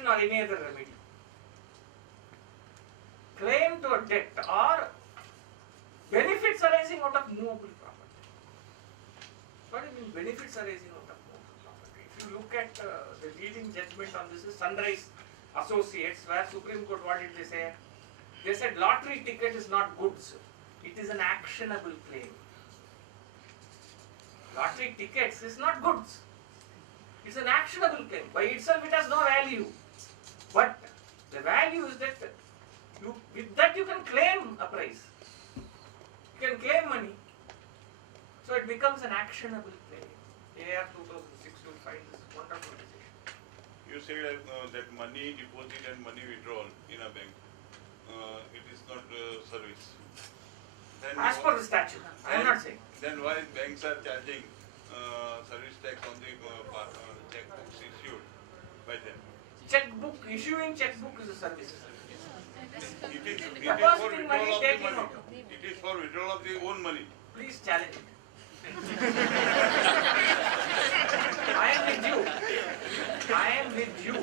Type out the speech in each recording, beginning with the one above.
or any other remedy. Claim to a debt or benefits arising out of movable property. What do you mean benefits arising out of movable property? If you look at the leading judgment on this is Sunrise Associates, where Supreme Court, what did they say? They said lottery ticket is not goods, it is an actionable claim. Lottery tickets is not goods, it's an actionable claim. By itself it has no value, but the value is that with that you can claim a prize, you can claim money, so it becomes an actionable claim. AR 2006-5 is wonderful decision. You said that money deposit and money withdrawal in a bank, it is not service. Then As per the statute, I am not saying. Then why banks are charging service tax on the checkbooks issued by them? Checkbook, issuing checkbook is a service. It is for Depositing money, withdrawal of the taking money. out. It is for withdrawal of the own money. Please challenge it. I am with you. I am with you.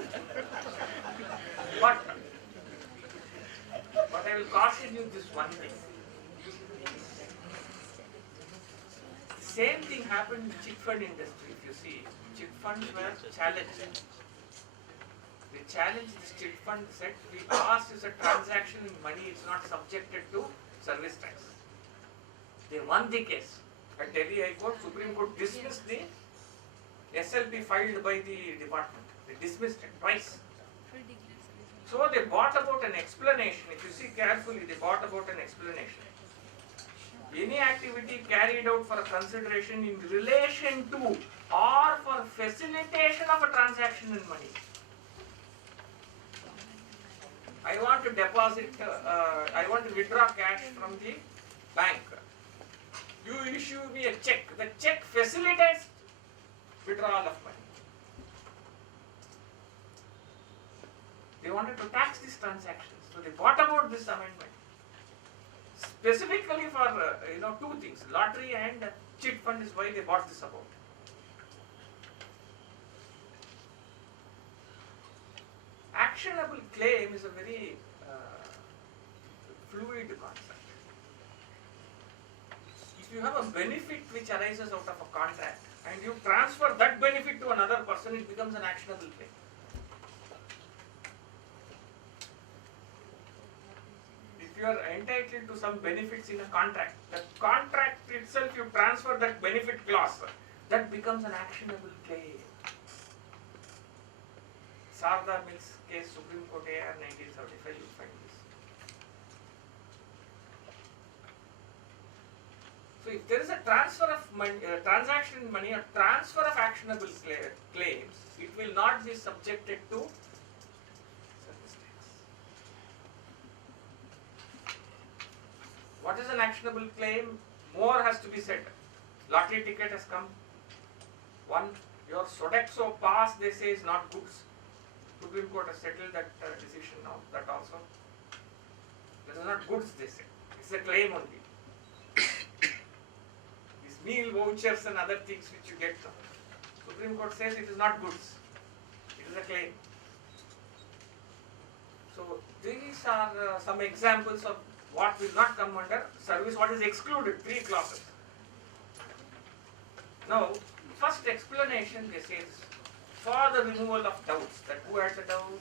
But I will caution you this one thing. Same thing happened in chit fund industry. If you see, chit funds were challenged. They challenged this chit fund, said because it's a transaction in money, it's not subjected to service tax. They won the case. At Delhi High Court, Supreme Court dismissed the SLP filed by the department. They dismissed it twice. So they brought about an explanation. If you see carefully, they brought about an explanation. Any activity carried out for a consideration in relation to or for facilitation of a transaction in money. I want to deposit, I want to withdraw cash from the bank. You issue me a check. The check facilitates withdrawal of money. They wanted to tax these transactions, so they brought about this amendment specifically for two things: lottery and chit fund is why they brought this about. Actionable claim is a very fluid concept. If you have a benefit which arises out of a contract and you transfer that benefit to another person, it becomes an actionable claim. If you are entitled to some benefits in a contract, the contract itself you transfer that benefit clause, that becomes an actionable claim. Sarda Mills case, Supreme Court AR 1975, you find this. So if there is a transfer of money, transaction in money, a transfer of actionable claims, it will not be subjected to service tax. What is an actionable claim? More has to be said. Lottery ticket has come. One, your Sodexo pass, they say, is not goods. Supreme Court has settled that decision now, that also. This is not goods, they say. It's a claim only. These meal vouchers and other things which you get, Supreme Court says it is not goods. It is a claim. So these are some examples of what will not come under service, what is excluded, 3 clauses. Now, first explanation, they say this. For the removal of doubts, that who had the doubt?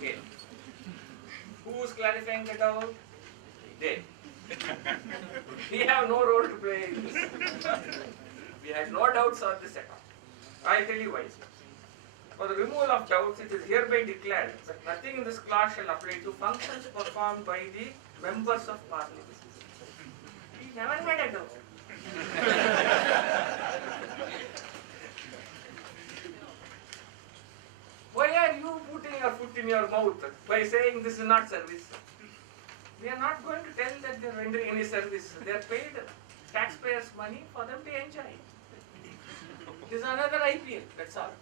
They. Who is clarifying the doubt? They. We have no role to play in this. We had no doubts on this at all. I'll tell you why. For the removal of doubts, it is hereby declared that nothing in this clause shall apply to functions performed by the members of Parliament. We never had a doubt. Why are you putting your foot in your mouth by saying this is not service? We are not going to tell that they are rendering any service. They are paid taxpayers' money for them to enjoy. It is another IPL, that's all.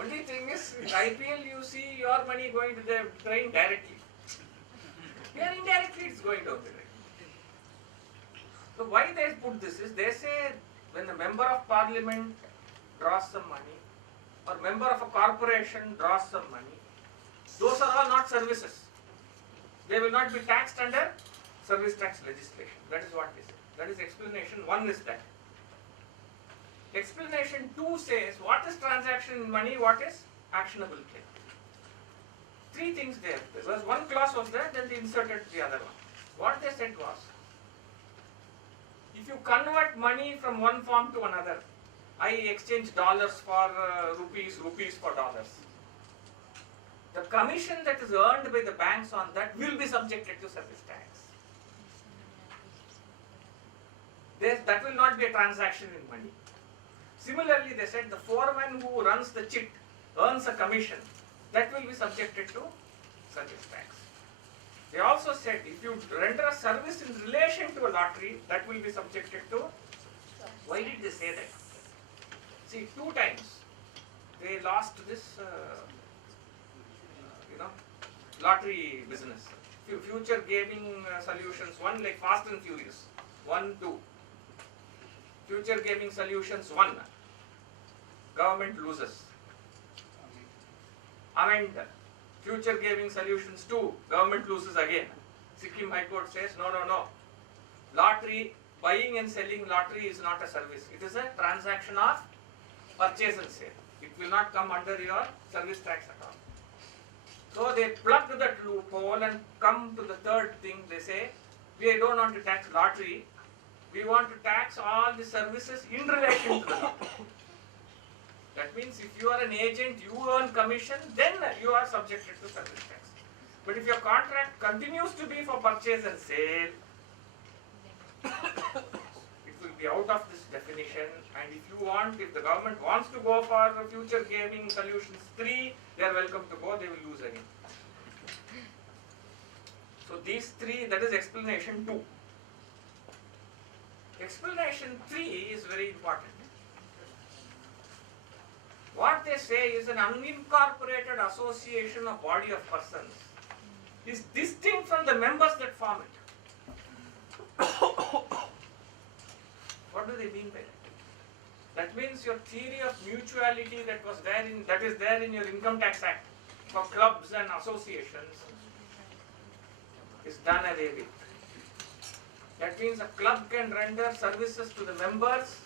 Only thing is, in IPL you see your money going to the drain directly. Here indirectly it's going down the drain. So why they put this is, they say when the member of Parliament draws some money, or member of a corporation draws some money, those are all not services. They will not be taxed under service tax legislation. That is what we say. That is explanation 1 is that. Explanation 2 says what is transaction in money, what is actionable claim. 3 things there. There was one clause was there, then they inserted the other one. What they said was, if you convert money from one form to another, I exchange dollars for rupees, rupees for dollars. The commission that is earned by the banks on that will be subjected to service tax. That will not be a transaction in money. Similarly, they said the foreman who runs the chit earns a commission, that will be subjected to service tax. They also said if you render a service in relation to a lottery, that will be subjected to. Why did they say that? See, 2 times they lost this, lottery business. Future gaming solutions, one like Fast and Furious, 1, 2. Future gaming solutions 1, government loses. Amend. Future gaming solutions 2, government loses again. Sikkim High Court says no. Lottery, buying and selling lottery is not a service. It is a transaction of purchase and sale. It will not come under your service tax at all. So they plugged that loophole and come to the 3rd thing. They say, we don't want to tax lottery. We want to tax all the services in relation to the lottery. That means if you are an agent, you earn commission, then you are subjected to service tax. But if your contract continues to be for purchase and sale, it will be out of this definition. And if the government wants to go for future gaming solutions 3, they are welcome to go, they will lose again. So these 3, that is explanation 2. Explanation 3 is very important. What they say is an unincorporated association of body of persons is distinct from the members that form it. What do they mean by that? That means your theory of mutuality that is there in your Income Tax Act for clubs and associations is done away with. That means a club can render services to the members.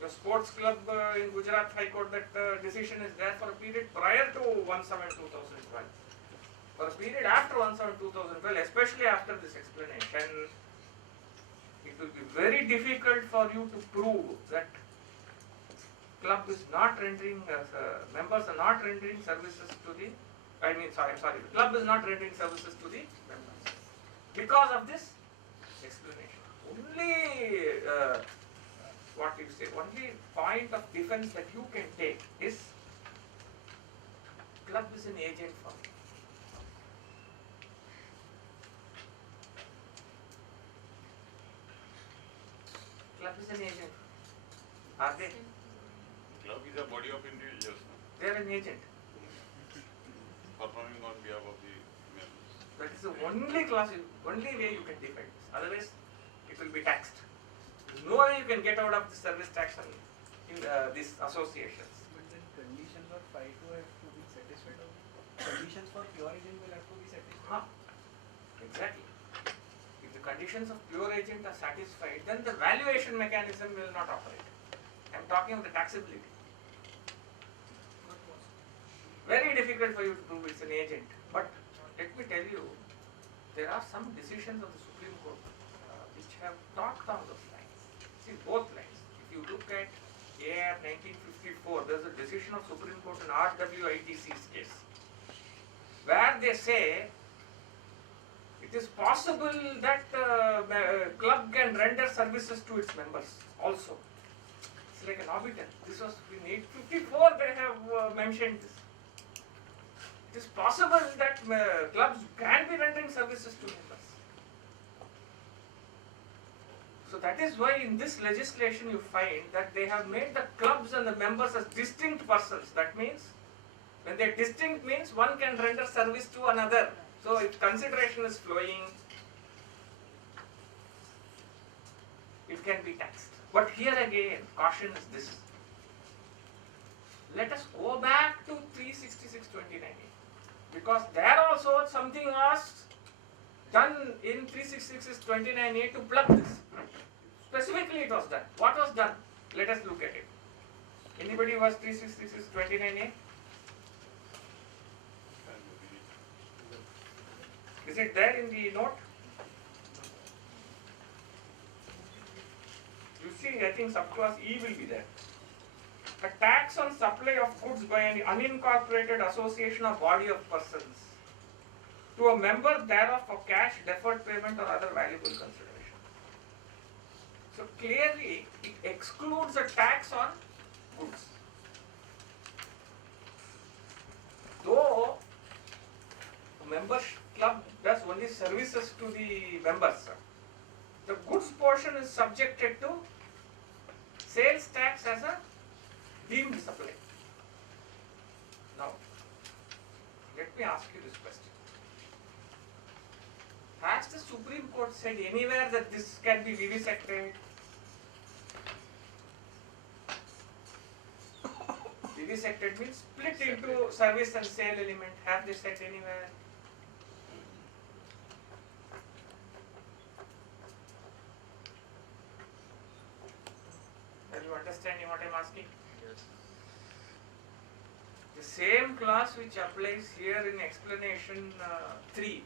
The sports club in Gujarat High Court, that decision is there for a period prior to 1/7/2012. For a period after 1/7/2012, especially after this explanation, it will be very difficult for you to prove that club is not rendering, members are not rendering services to the, the club is not rendering services to the members. Because of this explanation. Only point of defense that you can take is club is an agent for me. Club is an agent. Are they? Club is a body of individuals. They are an agent. Performing on behalf of the members. That is the only way you can defend this. Otherwise, it will be taxed. There is no way you can get out of the service tax in these associations. But then conditions for FICO have to be satisfied. Conditions for pure agent will have to be satisfied. Exactly. If the conditions of pure agent are satisfied, then the valuation mechanism will not operate. I am talking of the taxability. Very difficult for you to prove it's an agent. But let me tell you, there are some decisions of the Supreme Court which have talked on those lines. See, both lines. If you look at AR 1954, there's a decision of Supreme Court in RWITC's case, where they say it is possible that club can render services to its members also. It's like an orbital. This was in 854 they have mentioned this. It is possible that clubs can be rendering services to members. So that is why in this legislation you find that they have made the clubs and the members as distinct persons. That means, when they are distinct means one can render service to another. So if consideration is flowing, it can be taxed. But here again, caution is this. Let us go back to 366.29a, because there also something was done in 366.29a to plug this. Specifically it was done. What was done? Let us look at it. Anybody was 366.29a? Is it there in the note? You see, I think subclass E will be there. A tax on supply of goods by an unincorporated association or body of persons to a member thereof for cash, deferred payment or other valuable consideration. So clearly it excludes a tax on goods. Though a members club does only services to the members, the goods portion is subjected to sales tax as a deemed supply. Now, let me ask you this question. Has the Supreme Court said anywhere that this can be vivisected? Vivisected means split into service and sale element. Have they said anywhere? Are you understanding what I am asking? Yes. The same clause which applies here in explanation 3.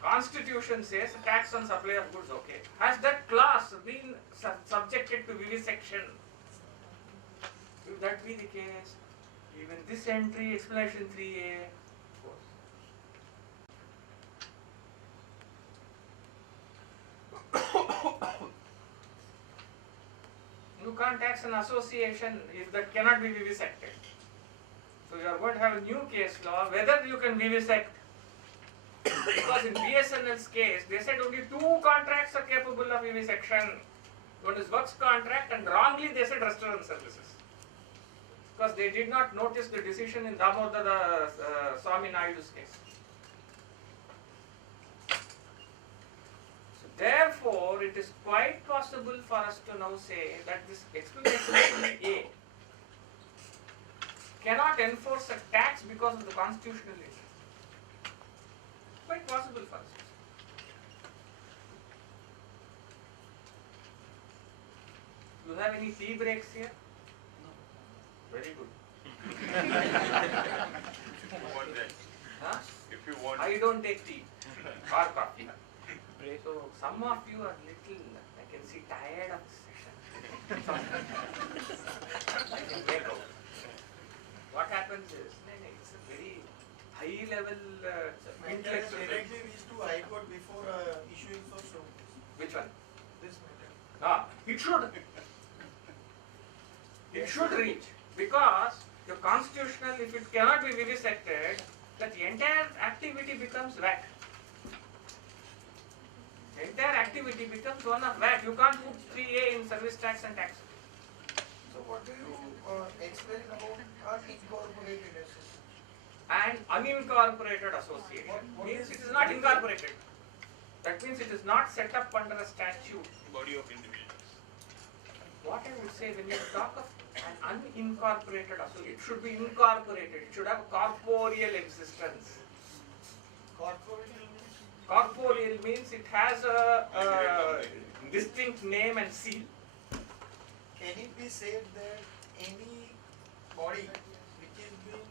Constitution says tax on supply of goods, okay. Has that clause been subjected to vivisection? If that be the case, even this entry, explanation 3a, goes. You can't tax an association if that cannot be vivisected. So you are going to have a new case law whether you can vivisect. Because in BSNL's case, they said only 2 contracts are capable of vivisection. One is works contract, and wrongly they said restaurant services. Because they did not notice the decision in Damodara Swami Naidu's case. So therefore, it is quite possible for us to now say that this explanation A cannot enforce a tax because of the constitutional issue. Quite possible for us. Do you have any tea breaks here? No. Very good. If you want that. Huh? If you want. I don't take tea or coffee. So some of you are little, I can see, tired of this session. I can make out. What happens is, it's a very high level Matter has directly reached to High Court before issuing of so. Which one? This matter. It should. It should reach, because the constitutional, if it cannot be vivisected, that the entire activity becomes VAT. The entire activity becomes one of VAT. You can't put 3A in service tax and tax. So what do you explain about unincorporated assets? And unincorporated association means it is not incorporated. That means it is not set up under a statute. Body of individuals. What I would say, when you talk of an unincorporated association, it should be incorporated. It should have corporeal existence. Corporeal Corporeal means it has a distinct name and seal. can it be said that any body which is being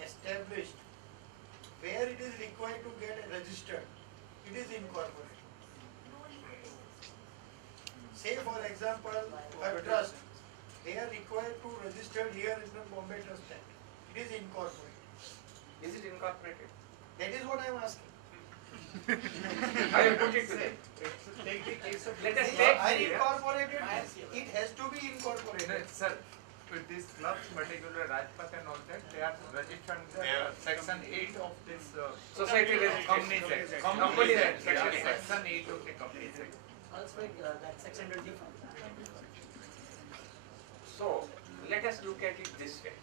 established where it is required to get registered, it is incorporated? Say for example, a trust, they are required to register here in the Bombay Trust Act. It is incorporated. Is it incorporated? That is what I am asking. I will put it to them. Take the case of. Let us take Unincorporated, it has to be No, incorporated. sir, with these clubs, particular Rajpath and all that, they are registered under Yeah. section 8 of this Society Companies registration. Act. Companies Act, Yeah, section 8. section 8 of the Companies Act. That section will be. So, let us look at it this way.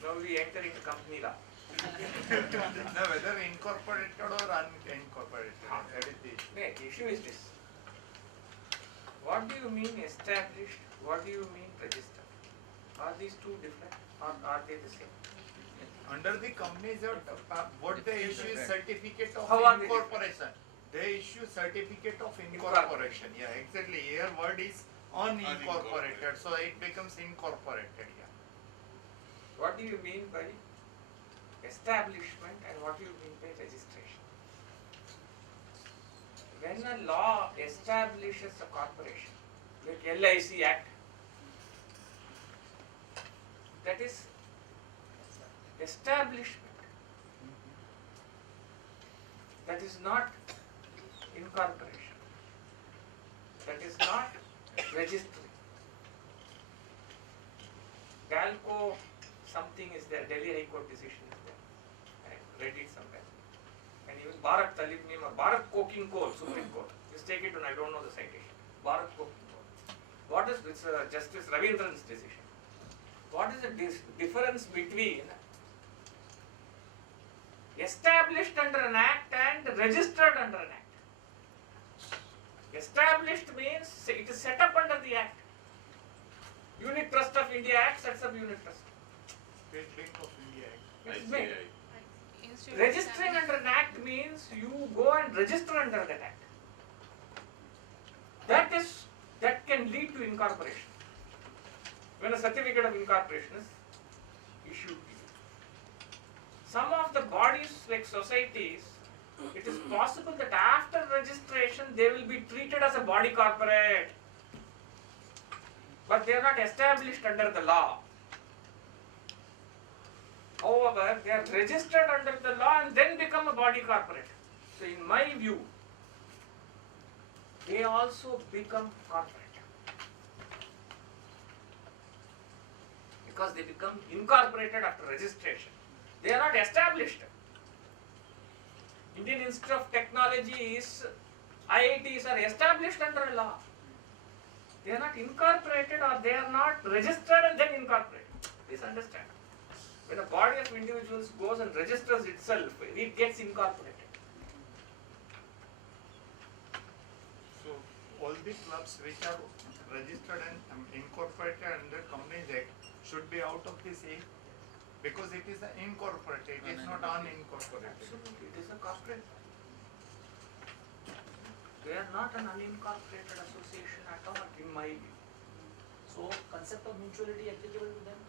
Now we enter into company law. No, whether incorporated or unincorporated, that is the issue. The issue is this. What do you mean established? What do you mean registered? Are these two different or are they the same? Under the Companies Act, what they issue is certificate of How are they incorporation. They issue certificate of incorporation. Yeah, exactly. Here word is unincorporated, so it becomes incorporated. Yeah. What do you mean by establishment and what do you mean by registration? When a law establishes a corporation, like LIC Act, that is establishment. That is not incorporation. That is not registry. Dalco something is there, Delhi High Court decision is there. I read it somewhere. And even Bharat Talibnim or Bharat Coking Coal, Supreme Court. Just take it and I don't know the citation. Bharat Coking Coal. What is this Justice Ravindran's decision? What is the difference between established under an act and registered under an act? Established means it is set up under the act. Unit Trust of India Act sets up unit trust. State Bank of India Act. It's made. Registering under an act means you go and register under that act. That can lead to incorporation. When a certificate of incorporation is issued to you. Some of the bodies like societies, it is possible that after registration they will be treated as a body corporate. But they are not established under the law. However, they are registered under the law and then become a body corporate. So in my view, they also become corporate. Because they become incorporated after registration. They are not established. Indian Institute of Technology is, IITs are established under a law. They are not incorporated or they are not registered and then incorporated. Please understand. When a body of individuals goes and registers itself, it gets incorporated. So all the clubs which are registered and incorporated under Companies Act should be out of this act because it is incorporated, it is not unincorporated. Absolutely, it is a corporate. They are not an unincorporated association at all, in my view. So concept of mutuality applicable to them?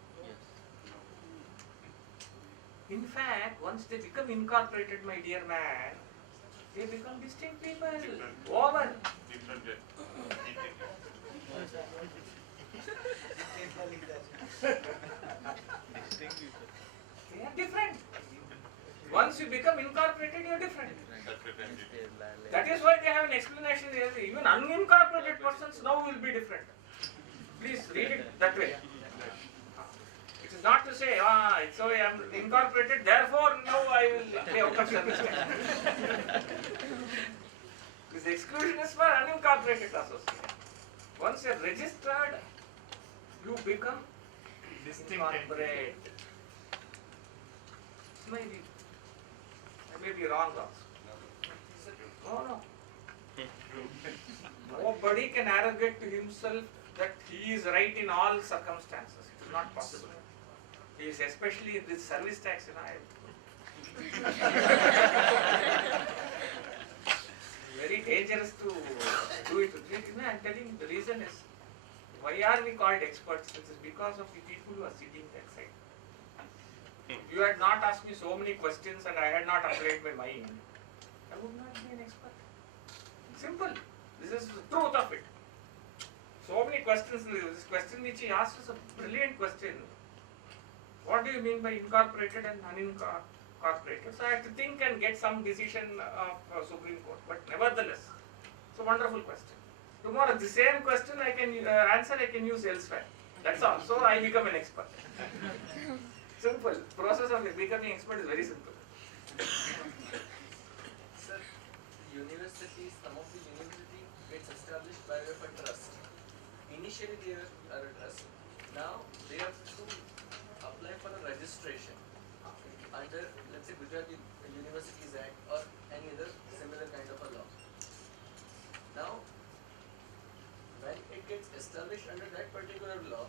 In fact, once they become incorporated, my dear man, they become distinct people. Over. Different They are different. Once you become incorporated, you are different. That is why they have an explanation here. Even unincorporated persons now will be different. Please read it that way. It is not to say, so I am incorporated, therefore now I will play out of service. This exclusion is for unincorporated association. Once you are registered, you become incorporate. Maybe. I may be wrong also. No. Nobody can arrogate to himself that he is right in all circumstances. It is not possible. He is especially in this service tax, very dangerous to do it. I am telling you, the reason is, why are we called experts? It is because of the people who are sitting that side. If you had not asked me so many questions and I had not applied my mind, I would not be an expert. Simple. This is the truth of it. So many questions. This question which he asked is a brilliant question. What do you mean by incorporated and unincorporated? So I had to think and get some decision of Supreme Court. But nevertheless, it's a wonderful question. Tomorrow, the same question I can answer I can use elsewhere. That's all. So I become an expert. Simple. Process of becoming expert is very simple. Sir, universities, some of the university gets established by way of a trust. Initially they are a trust. Now they have to apply for a registration under, let's say, Gujarat Universities Act or any other similar kind of a law. Now, when gets established under that particular law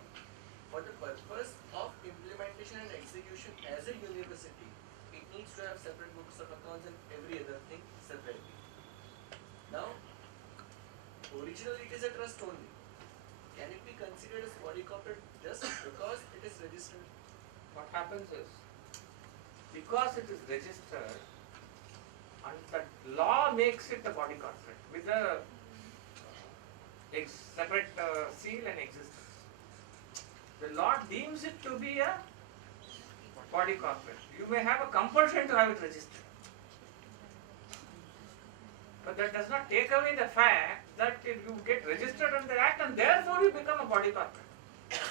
for the purpose of implementation and execution as a university. It needs to have separate books of accounts and every other thing separately. Now, originally it is a trust only. Can it be considered as body corporate just because it is registered? What happens is, because it is registered, and the law makes it a body corporate with a separate seal and existence. The law deems it to be a body corporate. You may have a compulsion to have it registered, but that does not take away the fact that you get registered under the act and therefore you become a body corporate.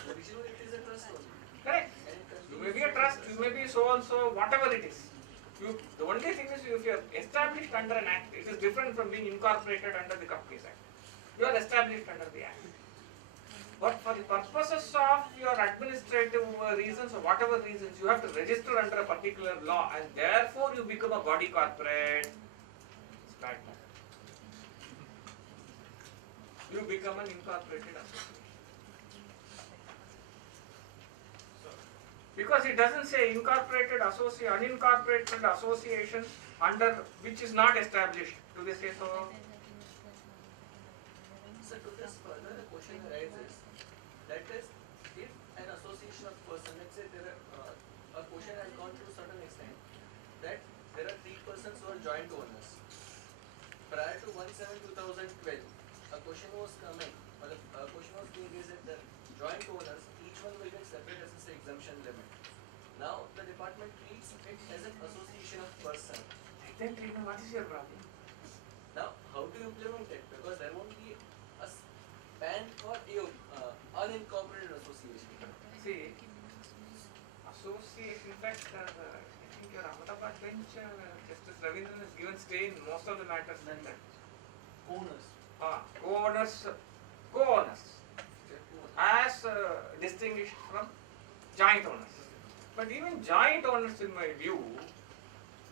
Originally it is a trust only. Correct. And it You may continues be a to trust, you may be so and so, whatever it is. The only thing is, if you are established under an act, it is different from being incorporated under the Companies Act. You are established under the act. But for the purposes of your administrative reasons or whatever reasons, you have to register under a particular law and therefore you become a body corporate. It's bad matter. You become an incorporated association. Because it doesn't say incorporated association, unincorporated association under which is not established. Do they say so? So to this further, the question arises, that is, if an association of persons, let's say there are, a question has gone to a certain extent, that there are 3 persons who are joint owners. Prior to 1/7/2012, a question was coming, or a question was being raised that the joint owners, each one will get separate SSA exemption limit. Now the department treats it as an association of persons. Then treatment, what is your problem? Now, how to implement it? Because there won't be a ban for unincorporated association. See, association, in fact, I think your Ahmedabad bench, Justice Ravindran has given stay in most of the matters than that. Owners. Co-owners, as distinguished from joint owners. But even joint owners, in my view,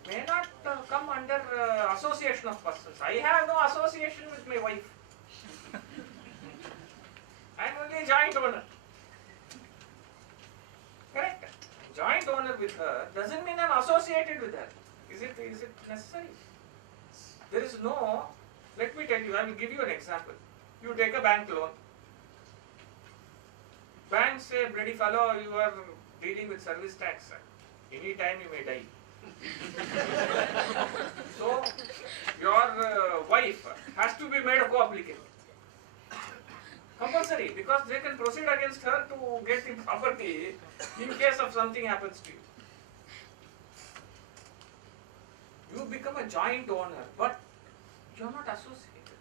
may not come under association of persons. I have no association with my wife. I am only a joint owner. Correct? Joint owner with her doesn't mean I am associated with her. Is it necessary? There is no, let me tell you, I will give you an example. You take a bank loan. Bank say, bloody fellow, you are dealing with service tax. Any time you may die. So, your wife has to be made a co-applicant. Compulsory, because they can proceed against her to get the property in case of something happens to you. You become a joint owner, but you are not associated.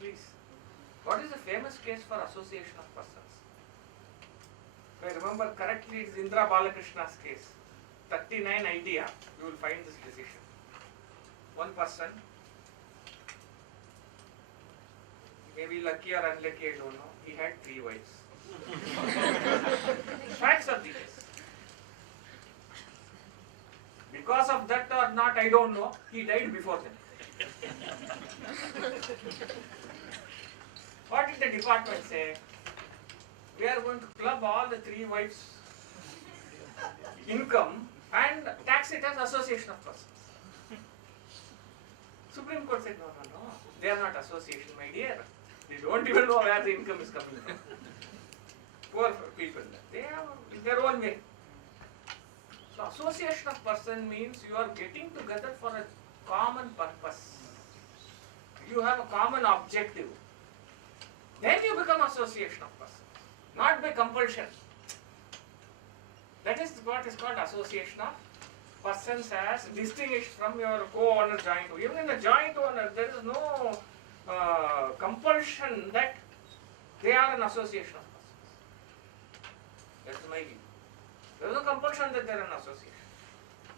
Please. What is the famous case for association of persons? If I remember correctly, it is Indra Balakrishna's case. 39 idea, you will find this decision. One person, maybe lucky or unlucky, I don't know, he had 3 wives. Facts of the case. Because of that or not, I don't know, he died before them. What did the department say? We are going to club all the 3 wives' income and tax it as association of persons. Supreme Court said, no, they are not association, my dear. They don't even know where the income is coming from. Poor people, they have their own way. So association of person means you are getting together for a common purpose. You have a common objective. Then you become association of persons, not by compulsion. That is what is called association of persons as distinguished from your co-owner joint owner. Even in a joint owner, there is no compulsion that they are an association of persons. That is my view. There is no compulsion that they are an association.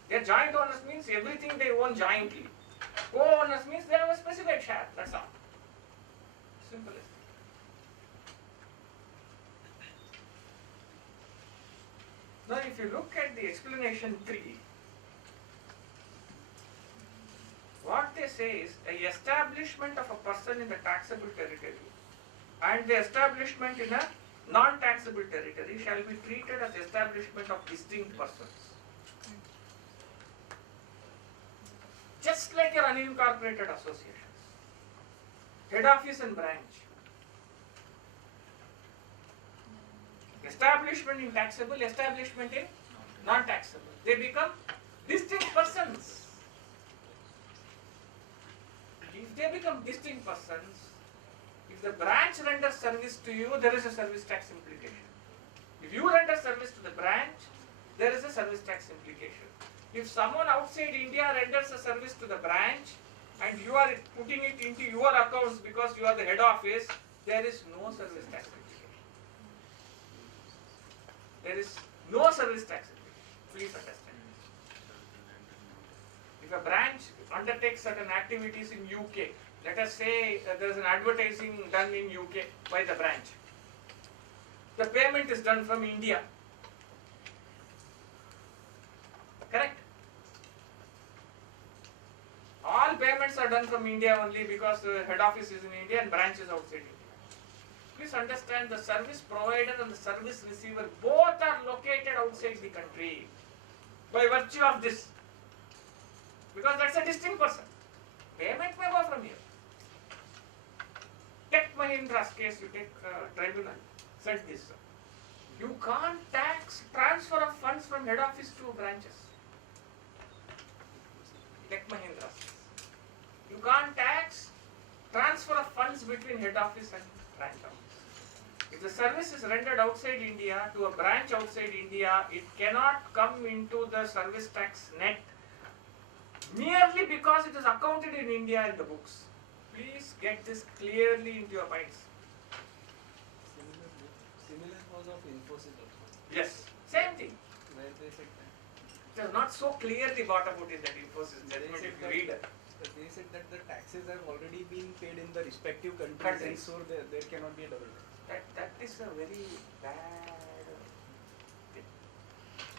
They are joint owners means everything they own jointly. Co-owners means they have a specific share. That's all. Simple as that. Now, if you look at the explanation 3, what they say is a establishment of a person in the taxable territory and the establishment in a non-taxable territory shall be treated as establishment of distinct persons. Just like your unincorporated associations. Head office and branch. Establishment in taxable, establishment in non-taxable. They become distinct persons. If they become distinct persons, if the branch renders service to you, there is a service tax implication. If you render service to the branch, there is a service tax implication. If someone outside India renders a service to the branch and you are putting it into your accounts because you are the head office, there is no service tax implication. There is no service tax implication. Please understand. If a branch undertakes certain activities in UK, let us say there is an advertising done in UK by the branch. The payment is done from India. Correct? All payments are done from India only because the head office is in India and branch is outside India. Please understand, the service provider and the service receiver both are located outside the country by virtue of this. Because that's a distinct person. Payment may go from here. Take Mahindra's case, you take tribunal, said this. You can't tax transfer of funds from head office to branches. Take Mahindra's case. You can't tax transfer of funds between head office and branch office. If the service is rendered outside India to a branch outside India, it cannot come into the service tax net merely because it is accounted in India in the books. Please get this clearly into your minds. Similar was of Infosys also, Yes, same thing. where they said that. It is not so clearly brought about in that Infosys judgment if you read it. They said that the taxes have already been paid in the respective countries, and Countries. so there cannot be a double tax. That is a very bad thing.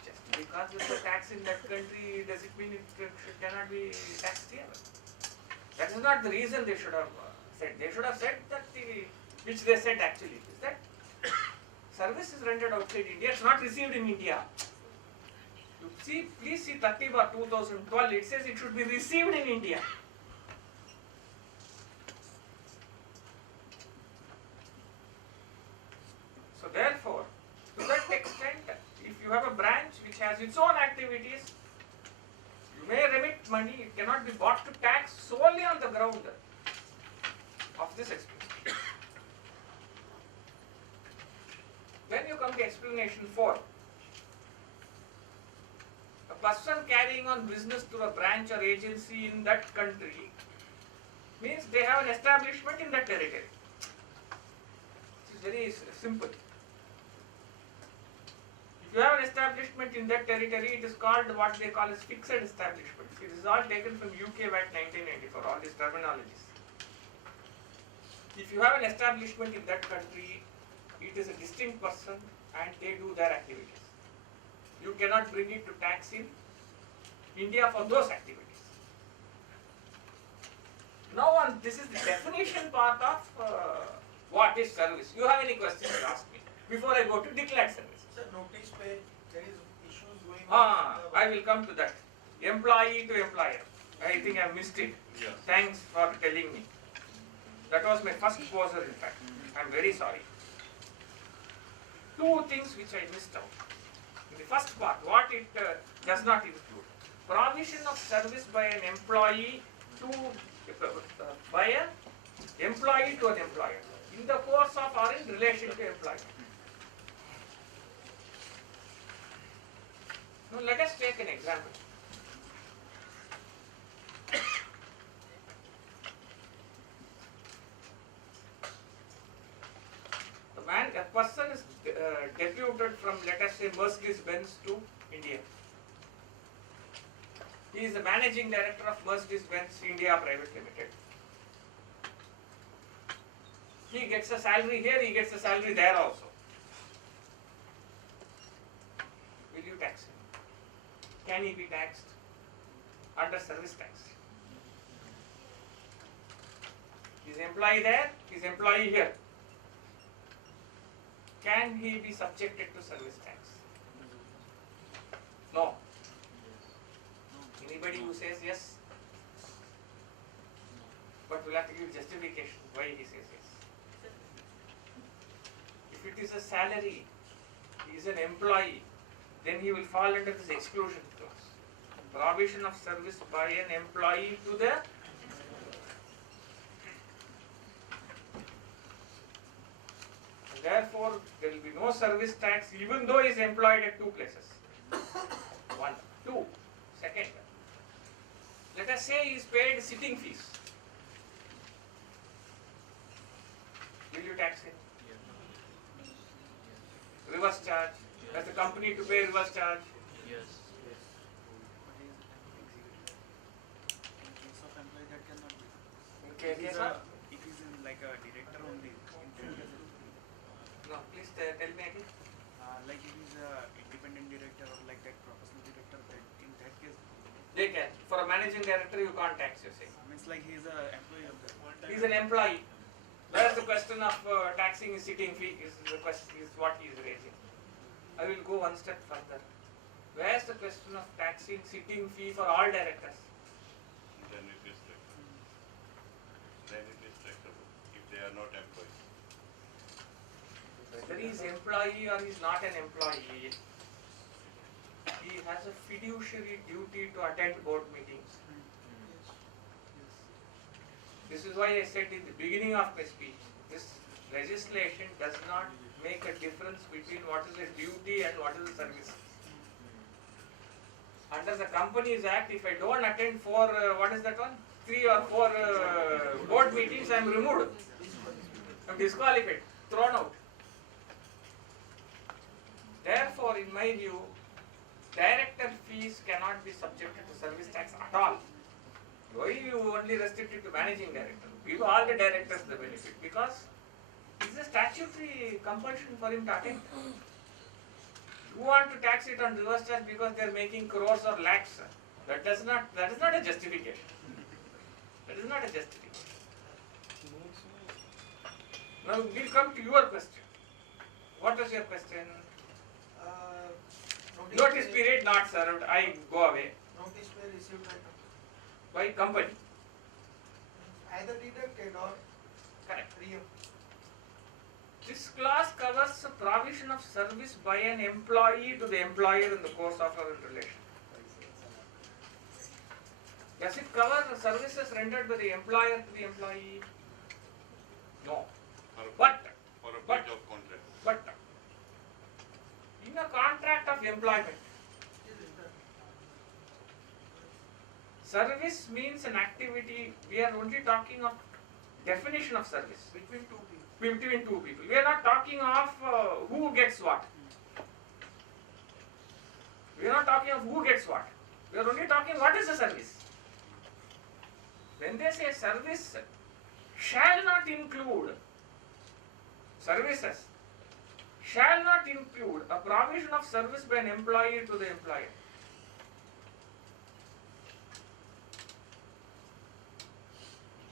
Just because there is a tax in that country, does it mean it cannot be taxed here? That is not the reason they should have said. They should have said that which they said actually, is that service is rendered outside India, it's not received in India. You see, please see 30/2012, it says it should be received in India. So therefore, to that extent, if you have a branch which has its own activities, you may remit money, it cannot be brought to tax solely on the ground of this expense. Then you come to explanation 4. A person carrying on business through a branch or agency in that country means they have an establishment in that territory. This is very simple. If you have an establishment in that territory, it is called what they call as fixed establishment. See, this is all taken from UK VAT 1994, all these terminologies. If you have an establishment in that country, it is a distinct person and they do their activities. You cannot bring it to tax in India for those activities. Now this is the definition part of what is service. You have any questions to ask me before I go to declared service? Sir, notice page, there is issues going on. I will come to that. Employee to employer. I think I missed it. Yeah. Thanks for telling me. That was my first poser in fact. I am very sorry. Two things which I missed out. In the first part, what it does not include. Provision of service by an employee to by an employee to an employer in the course of or in relation to employment. Now let us take an example. A person is deputed from, let us say, Mercedes-Benz to India. He is the managing director of Mercedes-Benz India Private Limited. He gets a salary here, he gets a salary there also. Will you tax him? Can he be taxed under service tax? His employee there, his employee here. can he be subjected to service tax? No. Anybody who says yes? But we'll have to give justification why he says yes. If it is a salary, he is an employee, then he will fall under this exclusion clause. Provision of service by an employee to the therefore there will be no service tax even though he is employed at two places. One. Two. Second. Let us say he is paid sitting fees. Will you tax him? Reverse charge. Does the company to pay reverse charge? In case of employee, that cannot be. Okay, It is sir. It is in like a director only. In that case, No, please tell me again. like it is a independent director or like that professional director. That in that case, They can. For a managing director, you can't tax, you say. means like he is a employee of the. He is an employee. Where is the question of taxing his sitting fee? Is the question is what he is raising. I will go one step further. Where is the question of taxing sitting fee for all directors? Then it is taxable. Then it is taxable if they are not employees. Whether he is employee or he is not an employee, he has a fiduciary duty to attend board meetings. This is why I said in the beginning of my speech, this legislation does not make a difference between what is a duty and what is a service. Under the Companies Act, if I don't attend for, 3 or 4 board meetings, I am removed. I am disqualified, thrown out. Therefore, in my view, director fees cannot be subjected to service tax at all. Why you only restrict it to managing director? Give all the directors the benefit because it is a statutory compulsion for him to attend. You want to tax it on reverse charge because they are making crores or lakhs. That is not a justification. That is not a justification. Now we'll come to your question. What was your question? Notice period not served. I go away. Notice were received by company. By company. Either deducted or Correct. real. This clause covers the provision of service by an employee to the employer in the course of a relation. Does it cover the services rendered by the employer to the employee? No. For a But breach of contract. In a contract of employment, service means an activity. We are only talking of definition of service Between two people. between two people. We are not talking of who gets what. We are not talking of who gets what. We are only talking what is the service. When they say service shall not include services, shall not include a provision of service by an employee to the employer.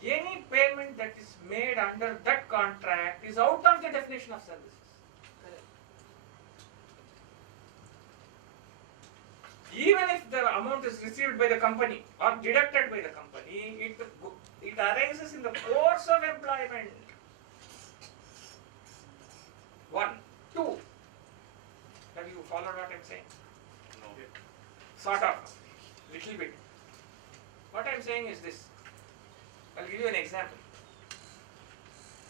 Any payment that is made under that contract is out of the definition of services. Even if the amount is received by the company or deducted by the company, it arises in the course of employment. 1. 2. Have you followed what I am saying? No. Sort of, little bit. What I am saying is this. I will give you an example.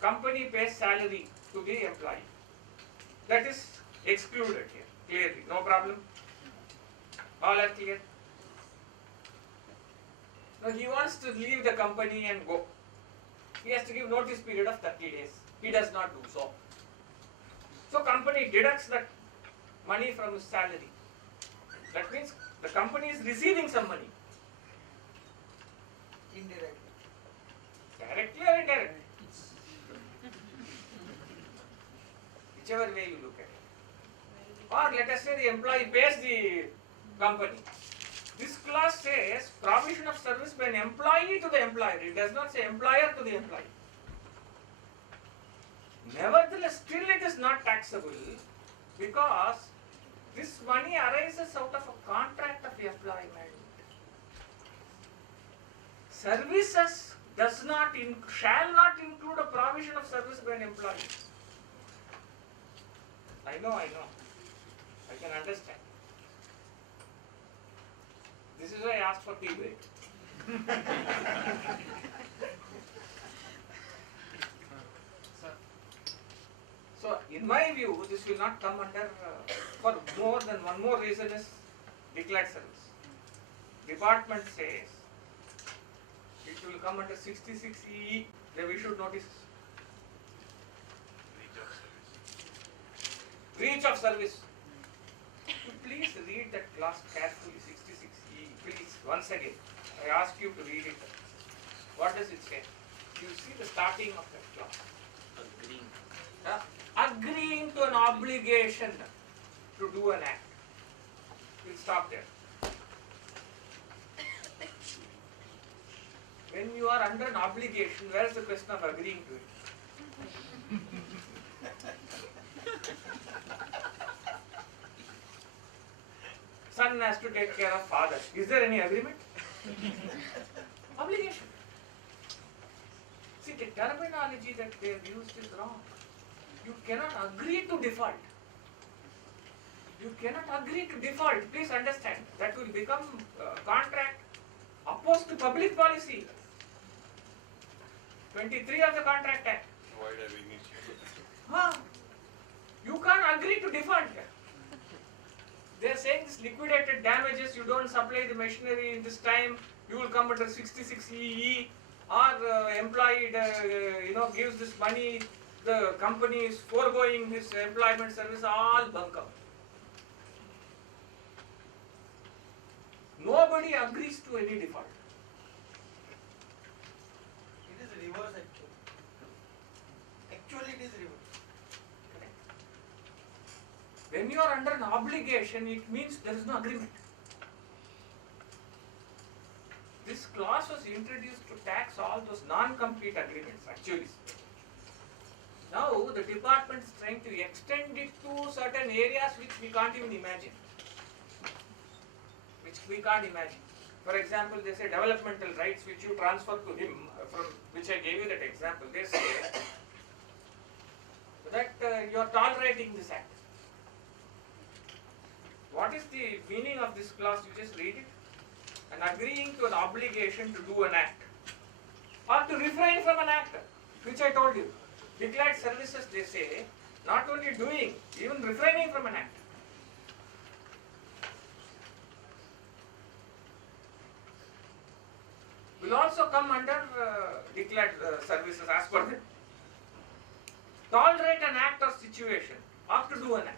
Company pays salary to the employee. That is excluded here, clearly, no problem. All are clear? Now he wants to leave the company and go. He has to give notice period of 30 days. He does not do so. So company deducts that money from his salary. That means the company is receiving some money. Indirectly. Directly or indirectly? Whichever way you look at it. Or let us say the employee pays the company. This clause says provision of service by an employee to the employer. It does not say employer to the employee. Nevertheless, still it is not taxable because this money arises out of a contract of employment. Services shall not include a provision of service by an employee. I know. I can understand. This is why I asked for tea break. So, in my view, this will not come under, for more than one more reason is declared service. Department says it will come under 66E, they have issued notices. Reach of service. Please read that clause carefully, 66E. Please, once again, I ask you to read it. What does it say? You see the starting of that clause. Agreeing to an obligation to do an act. We'll stop there. When you are under an obligation, where is the question of agreeing to it? Son has to take care of father. Is there any agreement? Obligation. See, the terminology that they have used is wrong. You cannot agree to default. You cannot agree to default. Please understand. That will become contract opposed to public policy. 23 of the Contract Act. Why have initiated? You can't agree to default. They are saying this liquidated damages, you don't supply the machinery in this time, you will come under 66EE, or employee gives this money, the company is foregoing his employment service, all bunkum. Nobody agrees to any default. It is reverse actually. Actually it is reverse. When you are under an obligation, it means there is no agreement. This clause was introduced to tax all those non-compete agreements actually. Now the department is trying to extend it to certain areas which we can't even imagine. For example, they say developmental rights which you transfer to him, from which I gave you that example. They say that you are tolerating this act. What is the meaning of this clause? You just read it. And agreeing to an obligation to do an act or to refrain from an act, which I told you. Declared services, they say, not only doing, even refraining from an act. Will also come under declared services as per the tolerate an act or situation or to do an act.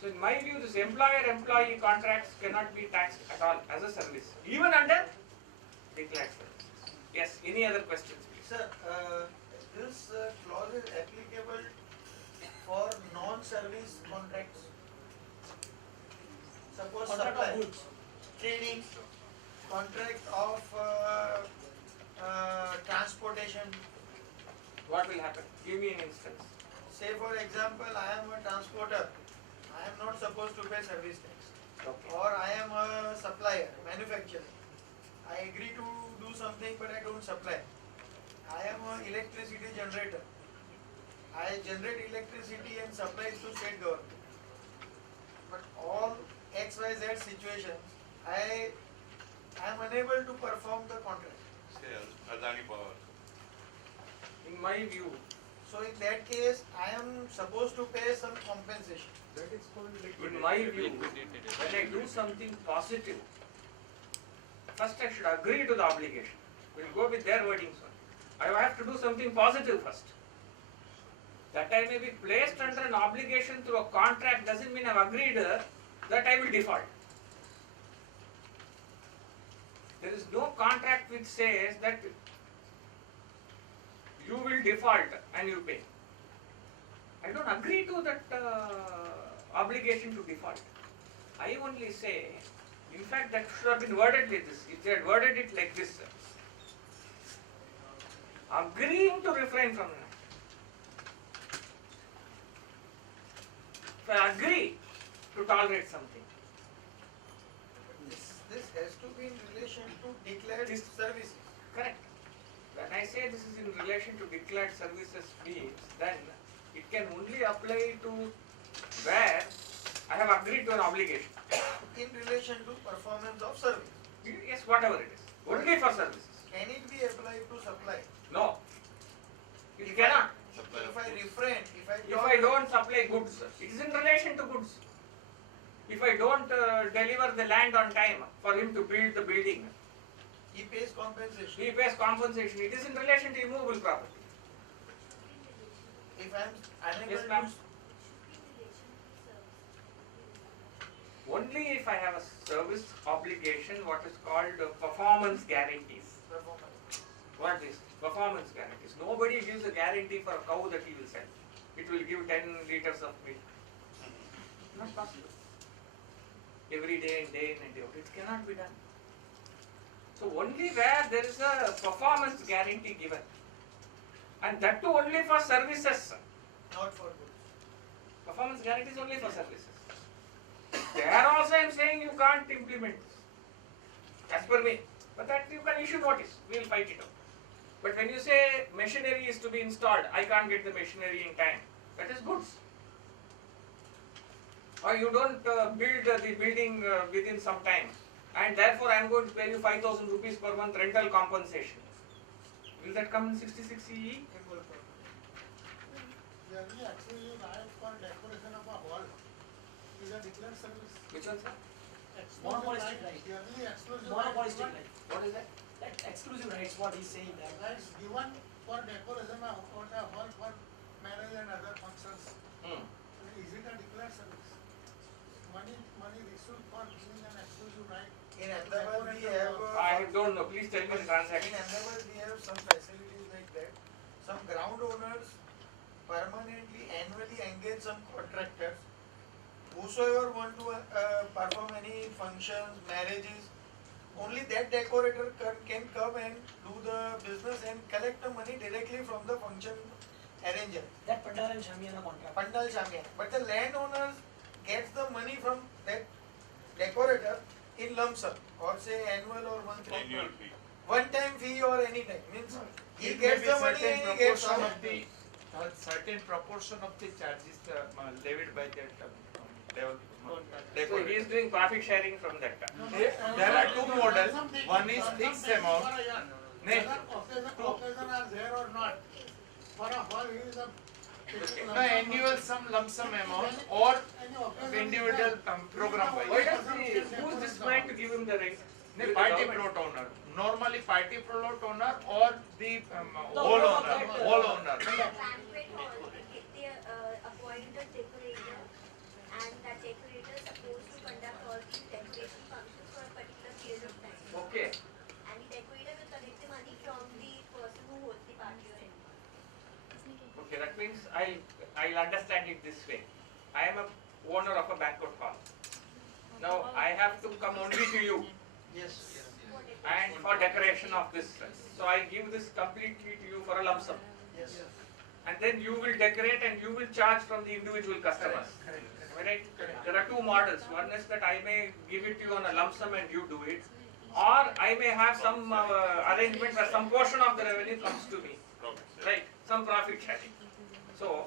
So in my view, this employer-employee contracts cannot be taxed at all as a service, even under declared services. Yes, any other questions, please? Sir, this clause is applicable for non-service contracts. Suppose Contract supply, of goods. training, contract of transportation. What will happen? Give me an instance. Say for example, I am a transporter. I am not supposed to pay service tax. Okay. Or I am a supplier, manufacturer. I agree to do something but I don't supply. I am an electricity generator. I generate electricity and supply it to state government. But all XYZ situations, I am unable to perform the contract. Say Adani Power. In my view, So in that case, I am supposed to pay some compensation. That is called in my view, when I do something positive, first I should agree to the obligation. We'll go with their wordings only. I have to do something positive first. That I may be placed under an obligation through a contract doesn't mean I've agreed that I will default. There is no contract which says that you will default and you pay. I don't agree to that obligation to default. I only say, in fact, that should have been worded like this. If they had worded it like this, agreeing to refrain from an act. if I agree to tolerate something. This has to be in relation to declared This- services. Correct. When I say this is in relation to declared services means, then it can only apply to where I have agreed to an obligation. In relation to performance of service. Yes, whatever it is. Only for services. Can it be applied to supply? No. It If cannot. If I refrain, If I don't supply goods, it is in relation to goods. If I don't deliver the land on time for him to build the building, he pays compensation. he pays compensation. It is in relation to immovable property. If I am unable Yes, to ma'am. Only if I have a service obligation, what is called performance guarantees. perform. What is performance guarantees? Nobody gives a guarantee for a cow that he will sell. It will give 10 liters of milk. Not possible. Every day and day in and day out. It cannot be done. So only where there is a performance guarantee given. And that too only for services. Not for goods. Performance guarantee is only for services. There also I am saying you can't implement this. As per me. But that you can issue notice. We will fight it out. But when you say machinery is to be installed, I can't get the machinery in time. That is goods. Or you don't build the building within some time. And therefore I am going to pay you 5,000 rupees per month rental compensation. Will that come in 66 CE? Immovable property. Yearly exclusive right for decoration of a hall is a declared service. Which one, sir? Monopolistic right. Yearly exclusive Monopolistic right right. What is that? Like exclusive rights, what he's saying that. rights given for decoration of a hall for marriage and other functions. Hmm. Is it a declared service? Money received for giving an exclusive right. In Ahmedabad we have I don't know. Please tell me the in transaction. Ahmedabad we have some facilities like that. Some ground owners permanently annually engage some contractors. Whosoever want to perform any functions, marriages, only that decorator can come and do the business and collect the money directly from the function arranger. That Pandal and Shamiana contract. Pandal Shamiyan. But the landowners gets the money from that decorator in lump sum or say annual or monthly. Annual fee. One time fee or any time means he It may gets be the money certain and he gets proportion some. of the certain proportion of the charges levied by that So he is doing profit sharing from that. There are two models. One is fixed amount. Whether occasion are there or not. For a hall he is a No, annual some lump sum amount or individual program Why wise. does he, who is this man to give him the right? The party plot owner. Normally party plot owner or the No, whole no, owner. that, Whole owner. Banquet hall, they appoint a decorator, and that decorator is supposed to conduct all these decoration functions for a particular period of time. Okay. And the decorator will collect the money from the person who holds the party or anything. Okay, that means I'll understand it this way. I am a owner of a banquet hall. Now I have to come only to you Yes. and for decoration of this. So I give this completely to you for a lump sum. Yes. And then you will decorate and you will charge from the individual customers. Am I right? There are two models. One is that I may give it to you on a lump sum and you do it. Or I may have some arrangement where some portion of the revenue comes to me. Right? Some profit sharing. So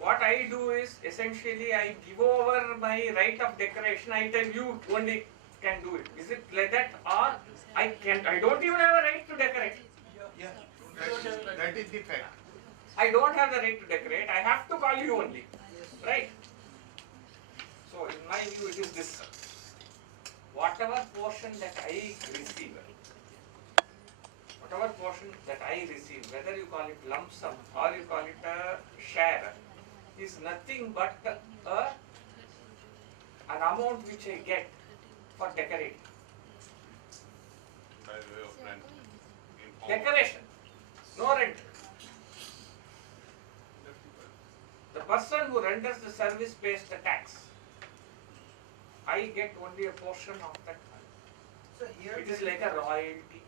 what I do is essentially I give over my right of decoration. I tell you only can do it. Is it like that? Or I don't even have a right to decorate. Yeah, that is the fact. I don't have the right to decorate. I have to call you only. Right? So in my view it is this. Whatever portion that I receive, whether you call it lump sum or you call it a share, is nothing but an amount which I get for decorating. By way of rent. In form of- Decoration, no rent. The person who renders the service pays the tax. I get only a portion of that money. So here It is like a royalty.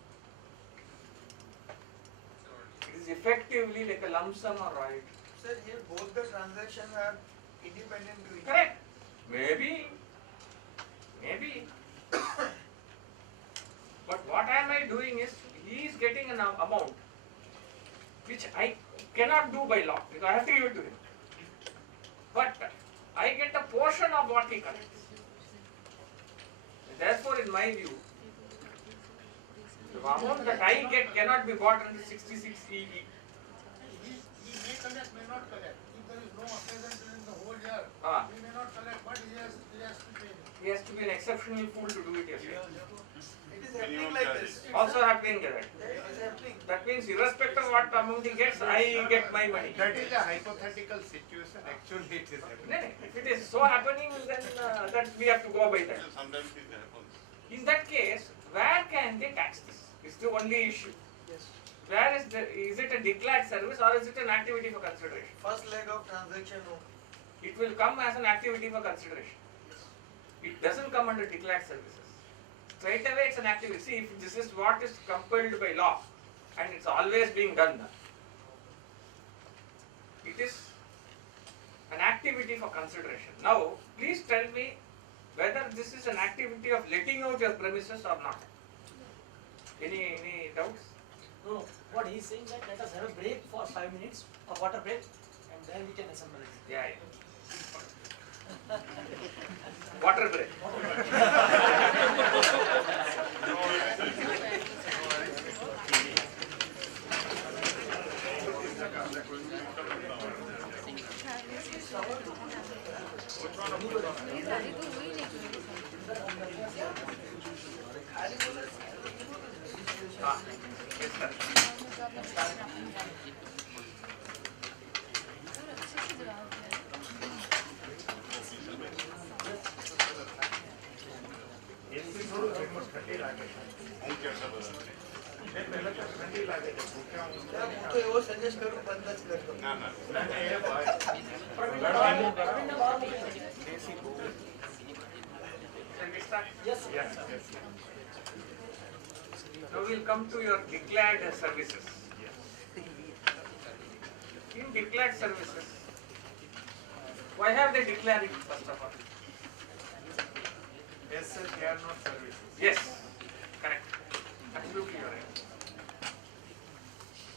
It is effectively like a lump sum or royalty. sir, here both the transactions are independent to each. Correct. Maybe. But what am I doing is, he is getting an amount which I cannot do by law because I have to give it to him. But I get a portion of what he collects. Therefore, in my view, the amount that I get cannot be bought under 66EE. He may collect, may not collect. If there is no appraisal during the whole year, Ah. he may not collect, but he has to pay. He has to be an exceptional fool to do it, yes. It is happening like this. Also happening there. It is happening. That means irrespective of what amount he gets, I get my money. That is a hypothetical situation, actually it is happening. No, if it is so happening, then that we have to go by that. Sometimes it happens. In that case, where can they tax this? Is the only issue. Yes. Where is it a declared service or is it an activity for consideration? First leg of transaction. No. It will come as an activity for consideration. It doesn't come under declared services. Straight away it's an activity. See, if this is what is compelled by law and it's always being done, it is an activity for consideration. Now, please tell me whether this is an activity of letting out your premises or not. Any doubts? No, what he's saying that let us have a break for 5 minutes, a water break, and then we can assemble it. Yeah. Water break. Ah, yes, sir. હું તો એવો suggest કરું બંધ જ કરી દો. ના ના Shall we start? Yes. Now we'll come to your declared services. In declared services, why have they declared it first of all? Yes, sir, they are not services. Yes, correct. Absolutely you are right.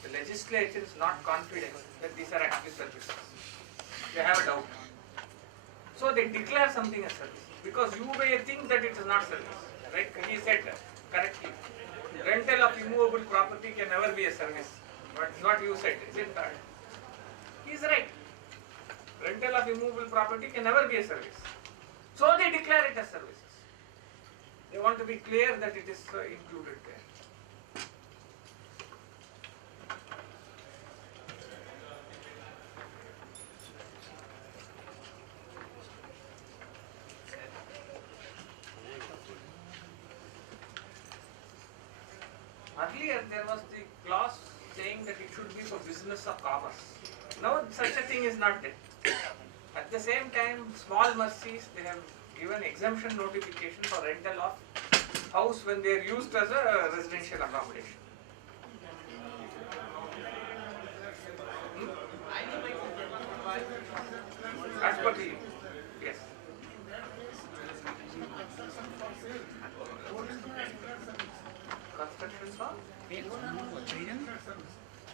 The legislature is not confident that these are actually services. They have a doubt. So they declare something as service. Because you may think that it is not service. Right? He said correctly. Rental of immovable property can never be a service. But it's what you said, isn't that? He is right. Rental of immovable property can never be a service. So they declare it as services. They want to be clear that it is included there. Earlier there was the clause saying that it should be for business of commerce. Now such a thing is not there. At the same time, small mercies, they have given exemption notification for rental of house when they are used as a residential accommodation. As per the, yes. Construction for? Pay for reason?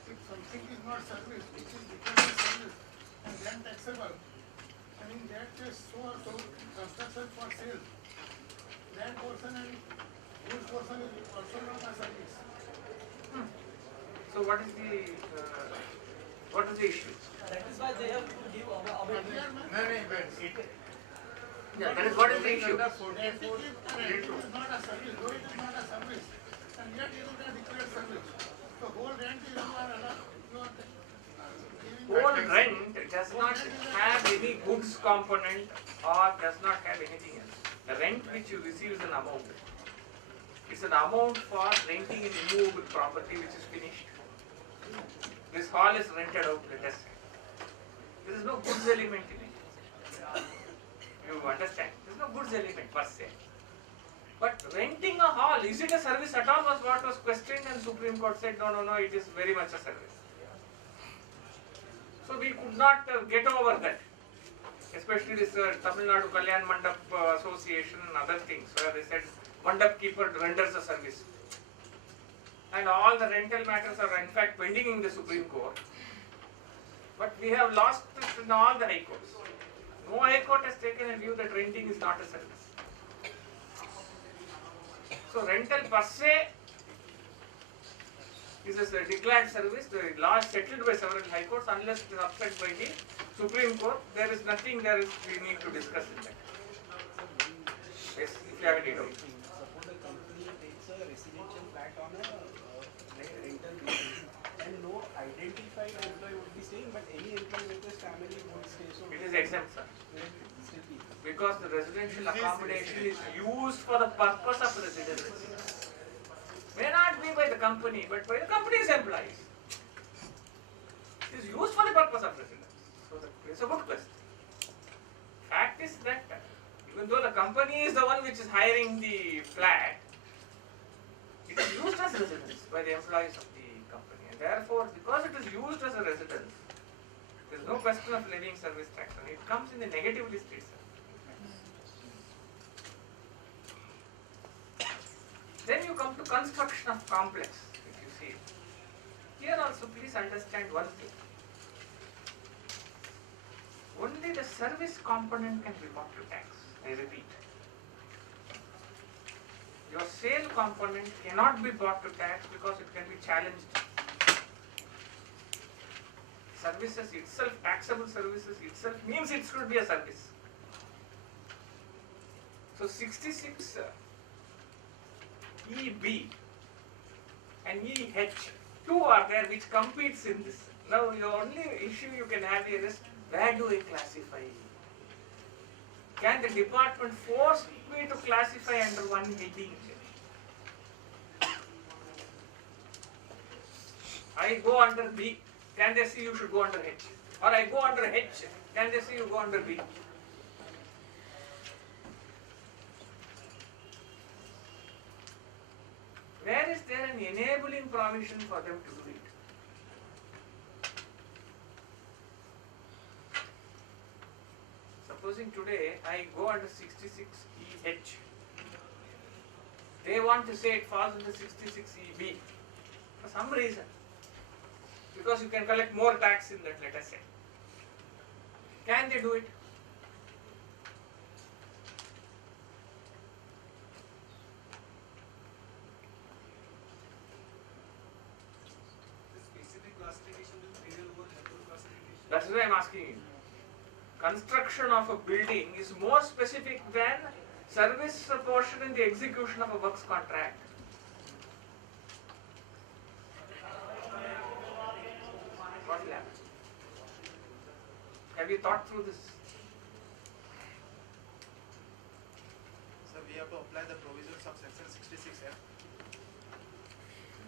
If something is not service, which is declared service and then taxable, and in that case, so construction for sale, that portion and this portion is also not a service. So what is the issue? That is why they have to give abatement. No, but it, Yeah, that is what is the issue. under If 44, it is not a service, though it is not a service, and yet it is a declared service. The whole rent is you are giving. Whole rent does not have any goods component or does not have anything else. The rent which you receive is an amount. It's an amount for renting an immovable property which is finished. This hall is rented out, let us say. There is no goods element in it. You understand? There is no goods element per se. But renting a hall, is it a service at all was what was questioned and Supreme Court said no, it is very much a service. So we could not get over that. Especially this Tamil Nadu Kalyan Mandap Association and other things, where they said Mandap keeper renders a service. And all the rental matters are in fact pending in the Supreme Court. But we have lost it in all the high courts. No high court has taken a view that renting is not a service. So rental per se is a declared service. The law is settled by several high courts. Unless it is upset by the Supreme Court, there is nothing we need to discuss in that. Yes, if you have any doubt. Suppose the company takes a residential flat on a rental basis and no identified employee would be staying, but any employee with his family would stay. So It is exempt, sir. will it still be? Because the residential accommodation is used for the purpose of residency. May not be by the company, but by the company's employees. It is used for the purpose of residence. So it's a good question. Fact is that even though the company is the one which is hiring the flat, it is used as residence by the employees of the company. And therefore, because it is used as a residence, there is no question of levying service tax. And it comes in the negative list itself. Then you come to construction of complex, if you see it. Here also please understand one thing. Only the service component can be brought to tax, I repeat. Your sale component cannot be brought to tax because it can be challenged. Services itself, taxable services itself means it should be a service. So 66 EB and EH, two are there which competes in this. Now your only issue you can have here is, where do I classify? Can the department force me to classify under one heading? I go under B, can they say you should go under H? Or I go under H, can they say you go under B? Where is there an enabling provision for them to do it? Supposing today I go under 66EH, they want to say it falls under 66EB for some reason, because you can collect more tax in that, let us say. Can they do it? That's why I'm asking you. Construction of a building is more specific than service portion in the execution of a works contract. What will happen? Have you thought through this? So we have to apply the provisions of section 66F.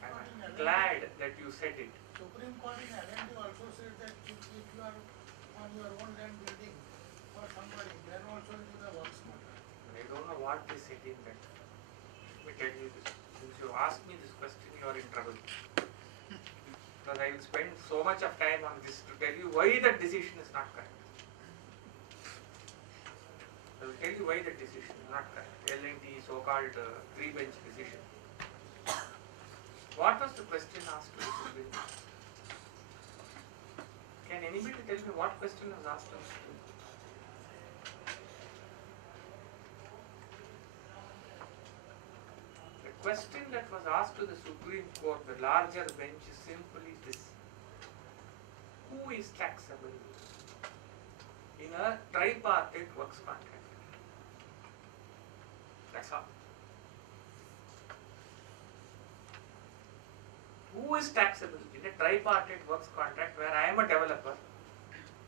I'm glad that you said it. Supreme Court in L&D also said that if you are on your own land building for somebody, then also it is a works contract. I don't know what they said in that. Let me tell you this. Since you asked me this question, you are in trouble. Because I will spend so much of time on this to tell you why that decision is not correct. I will tell you why that decision is not correct. L&D so-called three-bench decision. What was the question asked to the Supreme Court? Can anybody tell me what question was asked to the Supreme Court? The question that was asked to the Supreme Court, the larger bench, is simply this. Who is taxable in a tripartite works contract? That's all. Who is taxable in a tripartite works contract where I am a developer?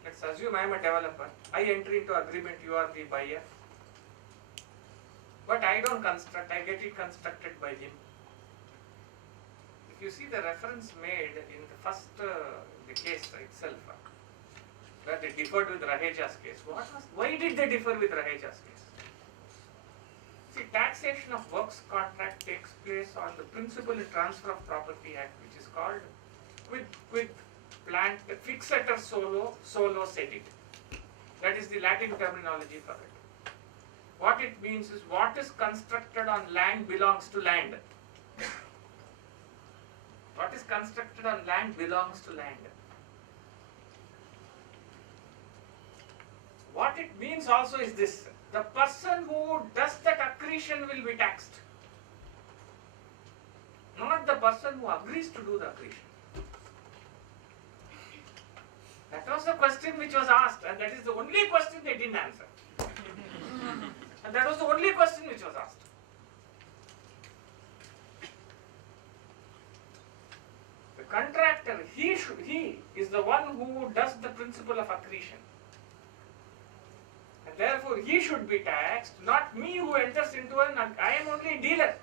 Let's assume I am a developer. I enter into agreement, you are the buyer. But I don't construct, I get it constructed by him. If you see the reference made in the first, the case itself, where they differed with Raheja's case, why did they differ with Raheja's case? See, taxation of works contract takes place on the Principal in Transfer of Property Act, which is called quid plant fixeter solo sedit. That is the Latin terminology for it. What it means is what is constructed on land belongs to land. What is constructed on land belongs to land. What it means also is this: the person who does that accretion will be taxed, not the person who agrees to do the accretion. That was the question which was asked, and that is the only question they didn't answer. And that was the only question which was asked. The contractor, he is the one who does the principle of accretion. And therefore he should be taxed, not me who enters into I am only a dealer.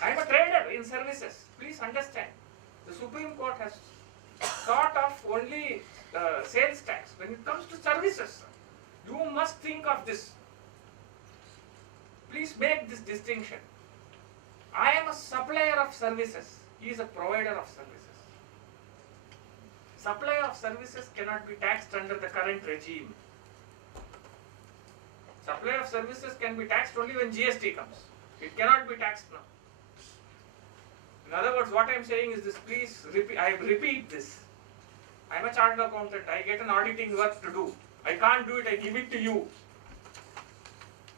I am a trader in services. Please understand. The Supreme Court has thought of only sales tax. When it comes to services, you must think of this. Please make this distinction. I am a supplier of services. He is a provider of services. Supplier of services cannot be taxed under the current regime. Supplier of services can be taxed only when GST comes. It cannot be taxed now. In other words, what I am saying is this, please repeat, I repeat this. I am a chartered accountant, I get an auditing work to do. I can't do it, I give it to you.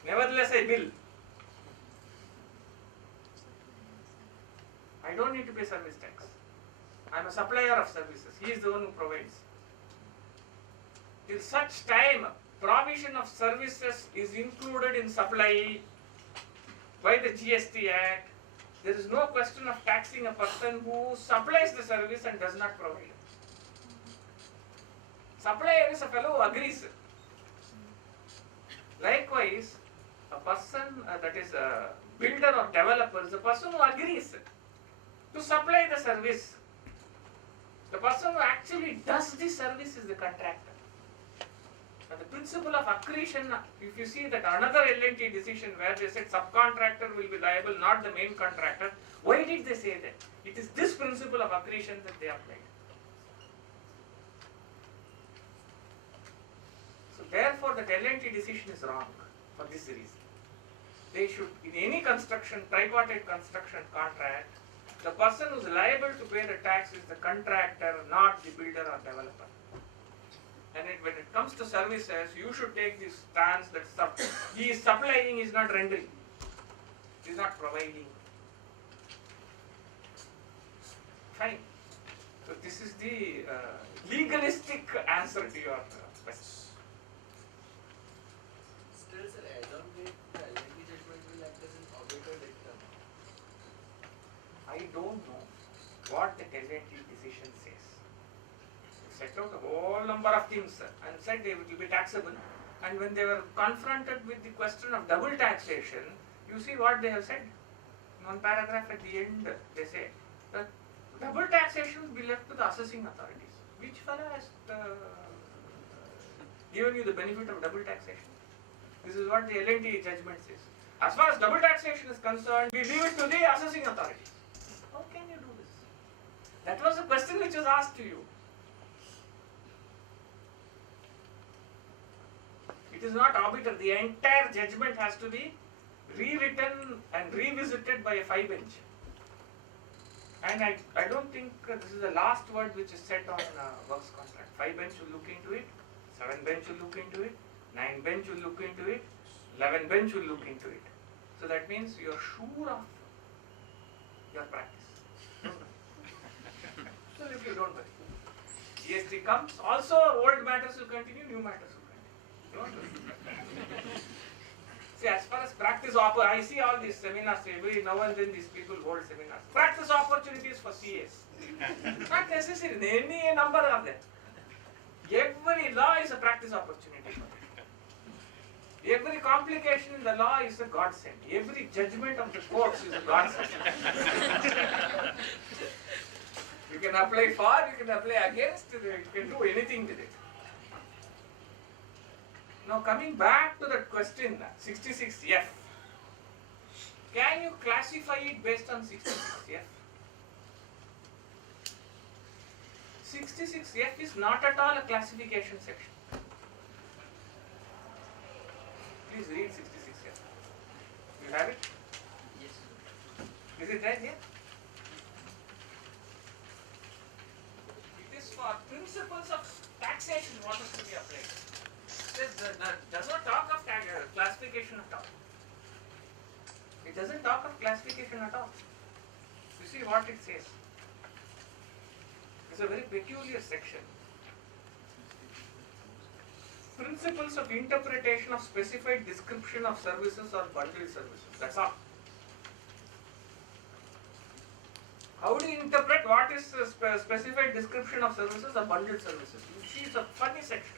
Nevertheless, I bill. I don't need to pay service tax. I am a supplier of services. He is the one who provides. Till such time, provision of services is included in supply by the GST Act, there is no question of taxing a person who supplies the service and does not provide it. Supplier is a fellow who agrees. Likewise, a person that is a builder or developer is a person who agrees to supply the service. The person who actually does the service is the contractor. And the principle of accretion, if you see that another L&T decision where they said subcontractor will be liable, not the main contractor, why did they say that? It is this principle of accretion that they applied. So therefore that L&T decision is wrong for this reason. They should, in any construction, tripartite construction contract, the person who is liable to pay the tax is the contractor, not the builder or developer. And when it comes to services, you should take this stance that he is supplying, he is not rendering. He is not providing. Fine. So this is the legalistic answer to your question. Still, sir, as on date, the LND judgment will act as an arbiter dictum. I don't know what the L&T decision says. Set out a whole number of things and said they will be taxable. And when they were confronted with the question of double taxation, you see what they have said. In one paragraph at the end, they say that double taxation will be left to the assessing authorities. Which fellow has given you the benefit of double taxation? This is what the L&T judgment says. As far as double taxation is concerned, we leave it to the assessing authorities. How can you do this? That was a question which was asked to you. It is not arbiter. The entire judgment has to be rewritten and revisited by a 5-bench. And I don't think this is the last word which is said on works contract. 5-bench will look into it, 7-bench will look into it, 9-bench will look into it, 11-bench will look into it. So that means you are sure of your practice. So if you don't worry. GST comes, also old matters will continue, new matters will See, as far as practice I see all these seminars, every now and then these people hold seminars. Practice opportunities for CAs. Not necessary, any number are there. Every law is a practice opportunity. Every complication in the law is a godsend. Every judgment of the courts is a godsend. You can apply for, you can apply against, you can do anything with it. Now coming back to that question, 66F. Can you classify it based on 66F? 66F is not at all a classification section. Please read 66 here. You have it? Yes. Is it right here? It is for principles of taxation what is to be applied. Does not talk of classification at all. It doesn't talk of classification at all. You see what it says. It's a very peculiar section. Principles of interpretation of specified description of services or bundled services. That's all. How do you interpret what is a specified description of services or bundled services? You see, it's a funny section.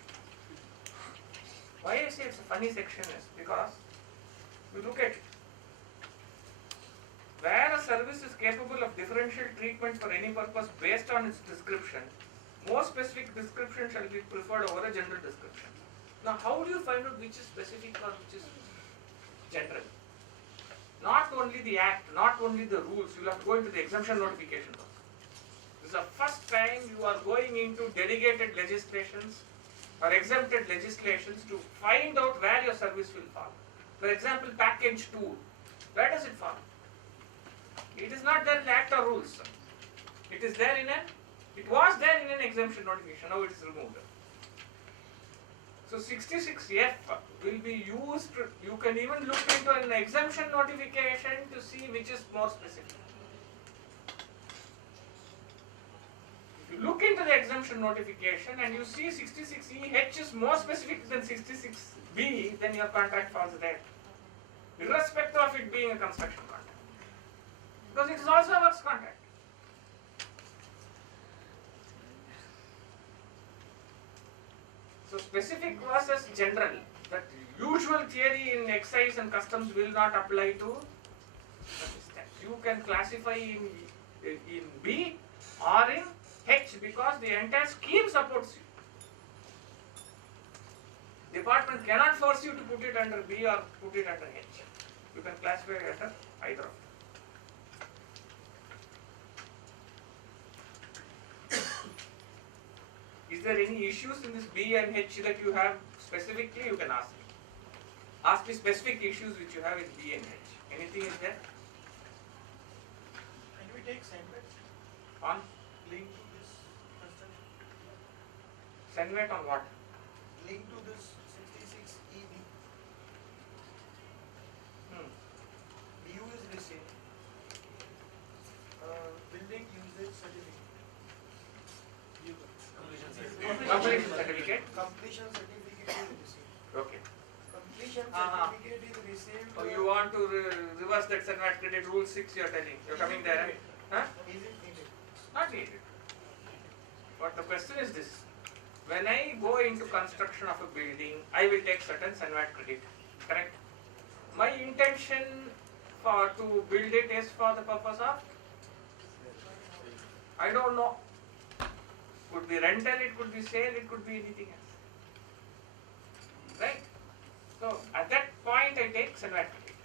Why I say it's a funny section is because you look at it. Where a service is capable of differential treatment for any purpose based on its description, more specific description shall be preferred over a general description. Now, how do you find out which is specific or which is general? Not only the act, not only the rules, you will have to go into the exemption notification also. This is the first time you are going into delegated legislations or exempted legislations to find out where your service will fall. For example, package 2, where does it fall? It is not there in the act or rules. It is there it was there in an exemption notification, now it is removed. So 66F will be used, you can even look into an exemption notification to see which is more specific. If you look into the exemption notification and you see 66EH is more specific than 66B, then your contract falls there, irrespective of it being a construction contract. Because it is also a works contract. So specific versus general, that usual theory in excise and customs will not apply to service tax. You can classify in B or in H because the entire scheme supports you. Department cannot force you to put it under B or put it under H. You can classify it under either of them. Is there any issues in this B and H that you have specifically? You can ask me. Ask me specific issues which you have in B and H. Anything is there? Can we take sandwich On? link to this construction? Senvet on what? Link to this 66EB. BU is received. Building usage certificate. Completion certificate. Completion certificate is received. Okay. Completion Uh-huh. certificate is received. So you want to reverse that Senvet credit rule 6 you are telling. You are coming there. Huh? Is it needed? Not needed. But the question is this. When I go into construction of a building, I will take certain Senvet credit. Correct? My intention to build it is for the purpose of, I don't know. Could be rental, it could be sale, it could be anything else. Right? So at that point I take Senvet credit.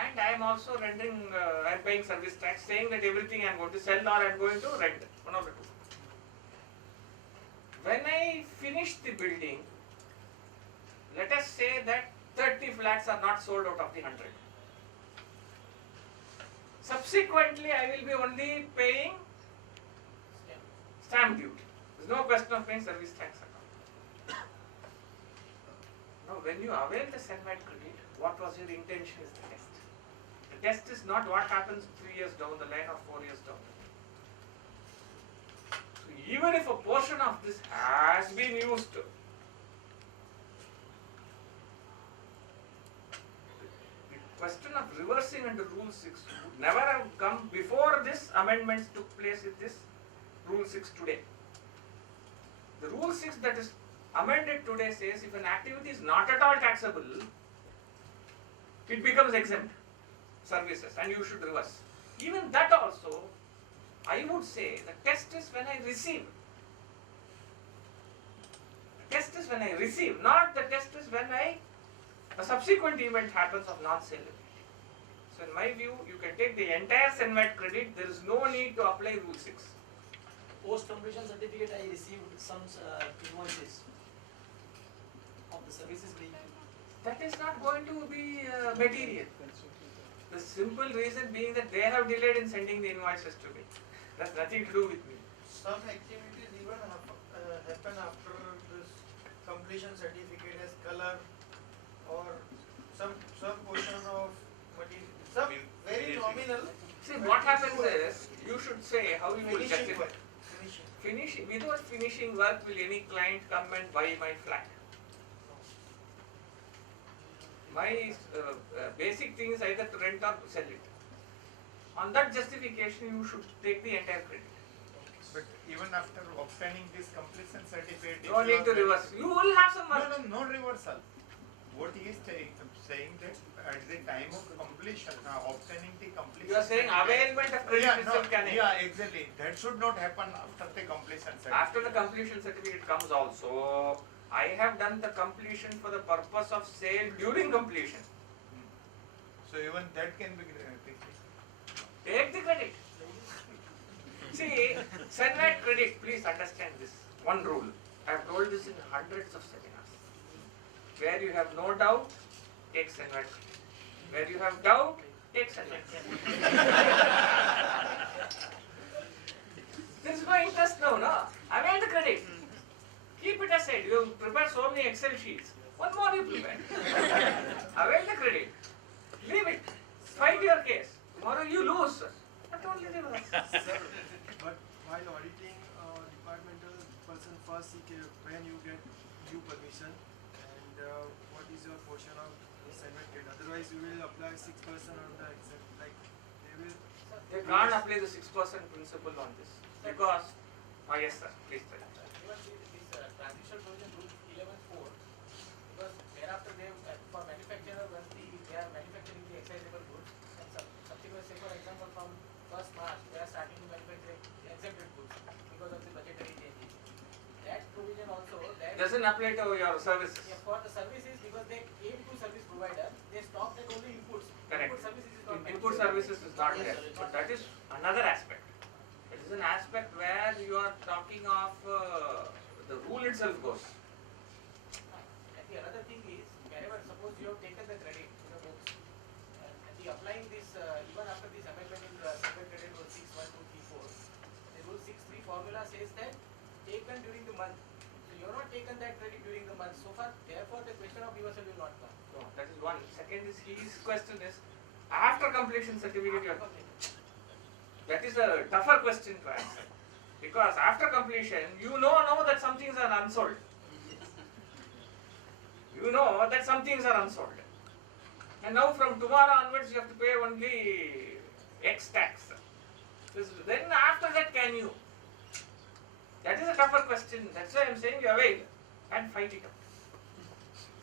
And I am also rendering, I am paying service tax, saying that everything I am going to sell or I am going to rent, one of the two. When I finish the building, let us say that 30 flats are not sold out of the 100. Subsequently, I will be only paying stamp duty. There is no question of paying service tax at all. Now, when you avail the Senvet credit, what was your intention is the test. The test is not what happens 3 years down the line or 4 years down the line. So, even if a portion of this has been used, the question of reversing under Rule 6 would never have come before this amendments took place in this Rule 6 today. The Rule 6 that is amended today says if an activity is not at all taxable, it becomes exempt services and you should reverse. Even that also, I would say the test is when I receive. The test is when I receive, not the test is when a subsequent event happens of non-sale. So in my view, you can take the entire Senvet credit, there is no need to apply Rule 6. Post completion certificate, I received some invoices of the services being that is not going to be material. The simple reason being that they have delayed in sending the invoices to me. That's nothing to do with me. Some activities even happen after this completion certificate as color or some portion of material, some very nominal. See, what happens is, you should say how you will Finishing justify. work. Without finishing work, will any client come and buy my flat? My basic thing is either to rent or to sell it. On that justification, you should take the entire credit. But even after obtaining this completion certificate, No need to reverse. You will have some work. No reversal. What he is saying that at the time of completion, obtaining the completion. You are saying availment of credit itself can happen. Yeah, exactly. That should not happen after the completion certificate. After the completion certificate comes also, I have done the completion for the purpose of sale during completion. So even that can be Take the credit. See, Senate credit, please understand this. One rule. I have told this in hundreds of seminars. Where you have no doubt, take Senate credit. Where you have doubt, take Senate credit. There is no interest now, no? Avail the credit. Keep it aside. You prepare so many Excel sheets. One more you prepare. Avail the credit. Leave it. Fight your case. Tomorrow you lose. Not only reverse. Sir, but while auditing, departmental person first seek when you get due permission and what is your portion of assignment rate. Otherwise, you will apply 6% on the exam. Like they will. They can't apply the 6% principle on this because. Yes, sir. Please tell. Even this transition provision rule 11.4, because thereafter they for manufacturer once they are manufacturing the excisable goods and subsequent, say for example from 1st March they are starting to manufacture exempted goods because of the budgetary changes. That provision also Doesn't apply to your services. Yeah, for the services because they came to service provider, they stopped at only inputs. Correct. Input services is not Input services is not there. So that is another aspect. It is an aspect where you are talking of the rule itself goes. And the another thing is, whenever suppose you have taken the credit in the books, and the applying this even after this amendment in the separate credit rule 6.1234, the rule 6.3 formula says that taken during the month. So you have not taken that credit during the month so far. Therefore, the question of reversal will not come. So that is one. Second is his question is after completion certificate you are. That is a tougher question to answer. Because after completion, you know that some things are unsold. You know that some things are unsold. And now from tomorrow onwards, you have to pay only X tax. Then after that, can you? That is a tougher question. That's why I am saying you avail and fight it out.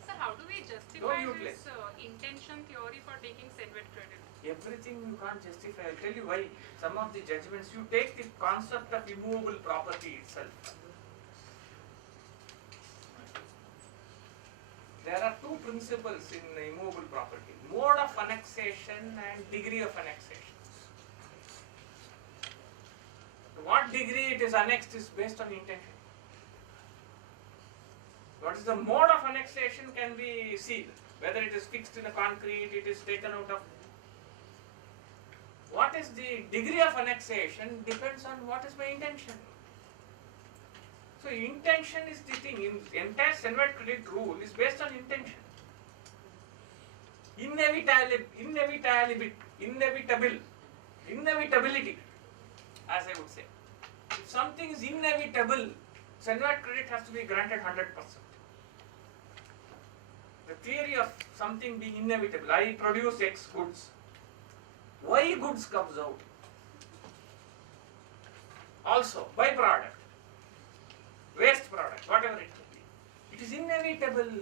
So how do we justify Don't you this intention theory for taking Senvet credit? Everything you can't justify. I'll tell you why. Some of the judgments, you take the concept of immovable property itself. There are two principles in immovable property. Mode of annexation and degree of annexation. To what degree it is annexed is based on intention. What is the mode of annexation can be seen. Whether it is fixed in a concrete, it is taken out of. What is the degree of annexation depends on what is my intention. So intention is the thing. Entire Senvet credit rule is based on intention. Inevitability, as I would say. If something is inevitable, Senvet credit has to be granted 100%. The theory of something being inevitable. I produce X goods. Y goods comes out. Also, byproduct, waste product, whatever it may be. It is inevitable.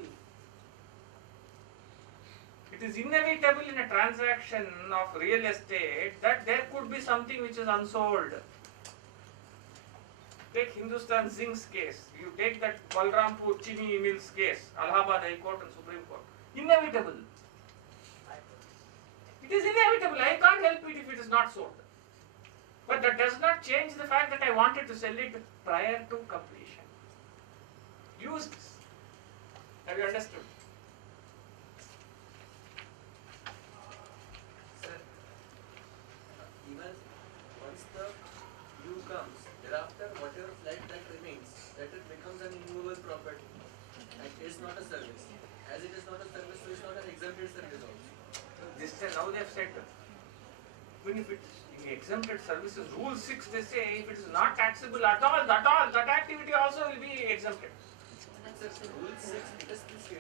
It is inevitable in a transaction of real estate that there could be something which is unsold. Take Hindustan Zinc's case. You take that Balrampur Chini Mills case, Allahabad High Court and Supreme Court. Inevitable. It is inevitable. I can't help it if it is not sold. But that does not change the fact that I wanted to sell it prior to completion. Use this. Have you understood? comes, thereafter whatever flat that remains, that it becomes an immovable property and is not a service. As it is not a service, so it's not an exempted service also. This now they have said, even if it's in exempted services, rule 6 they say if it is not taxable at all, that activity also will be exempted. Sir, rule 6 it is still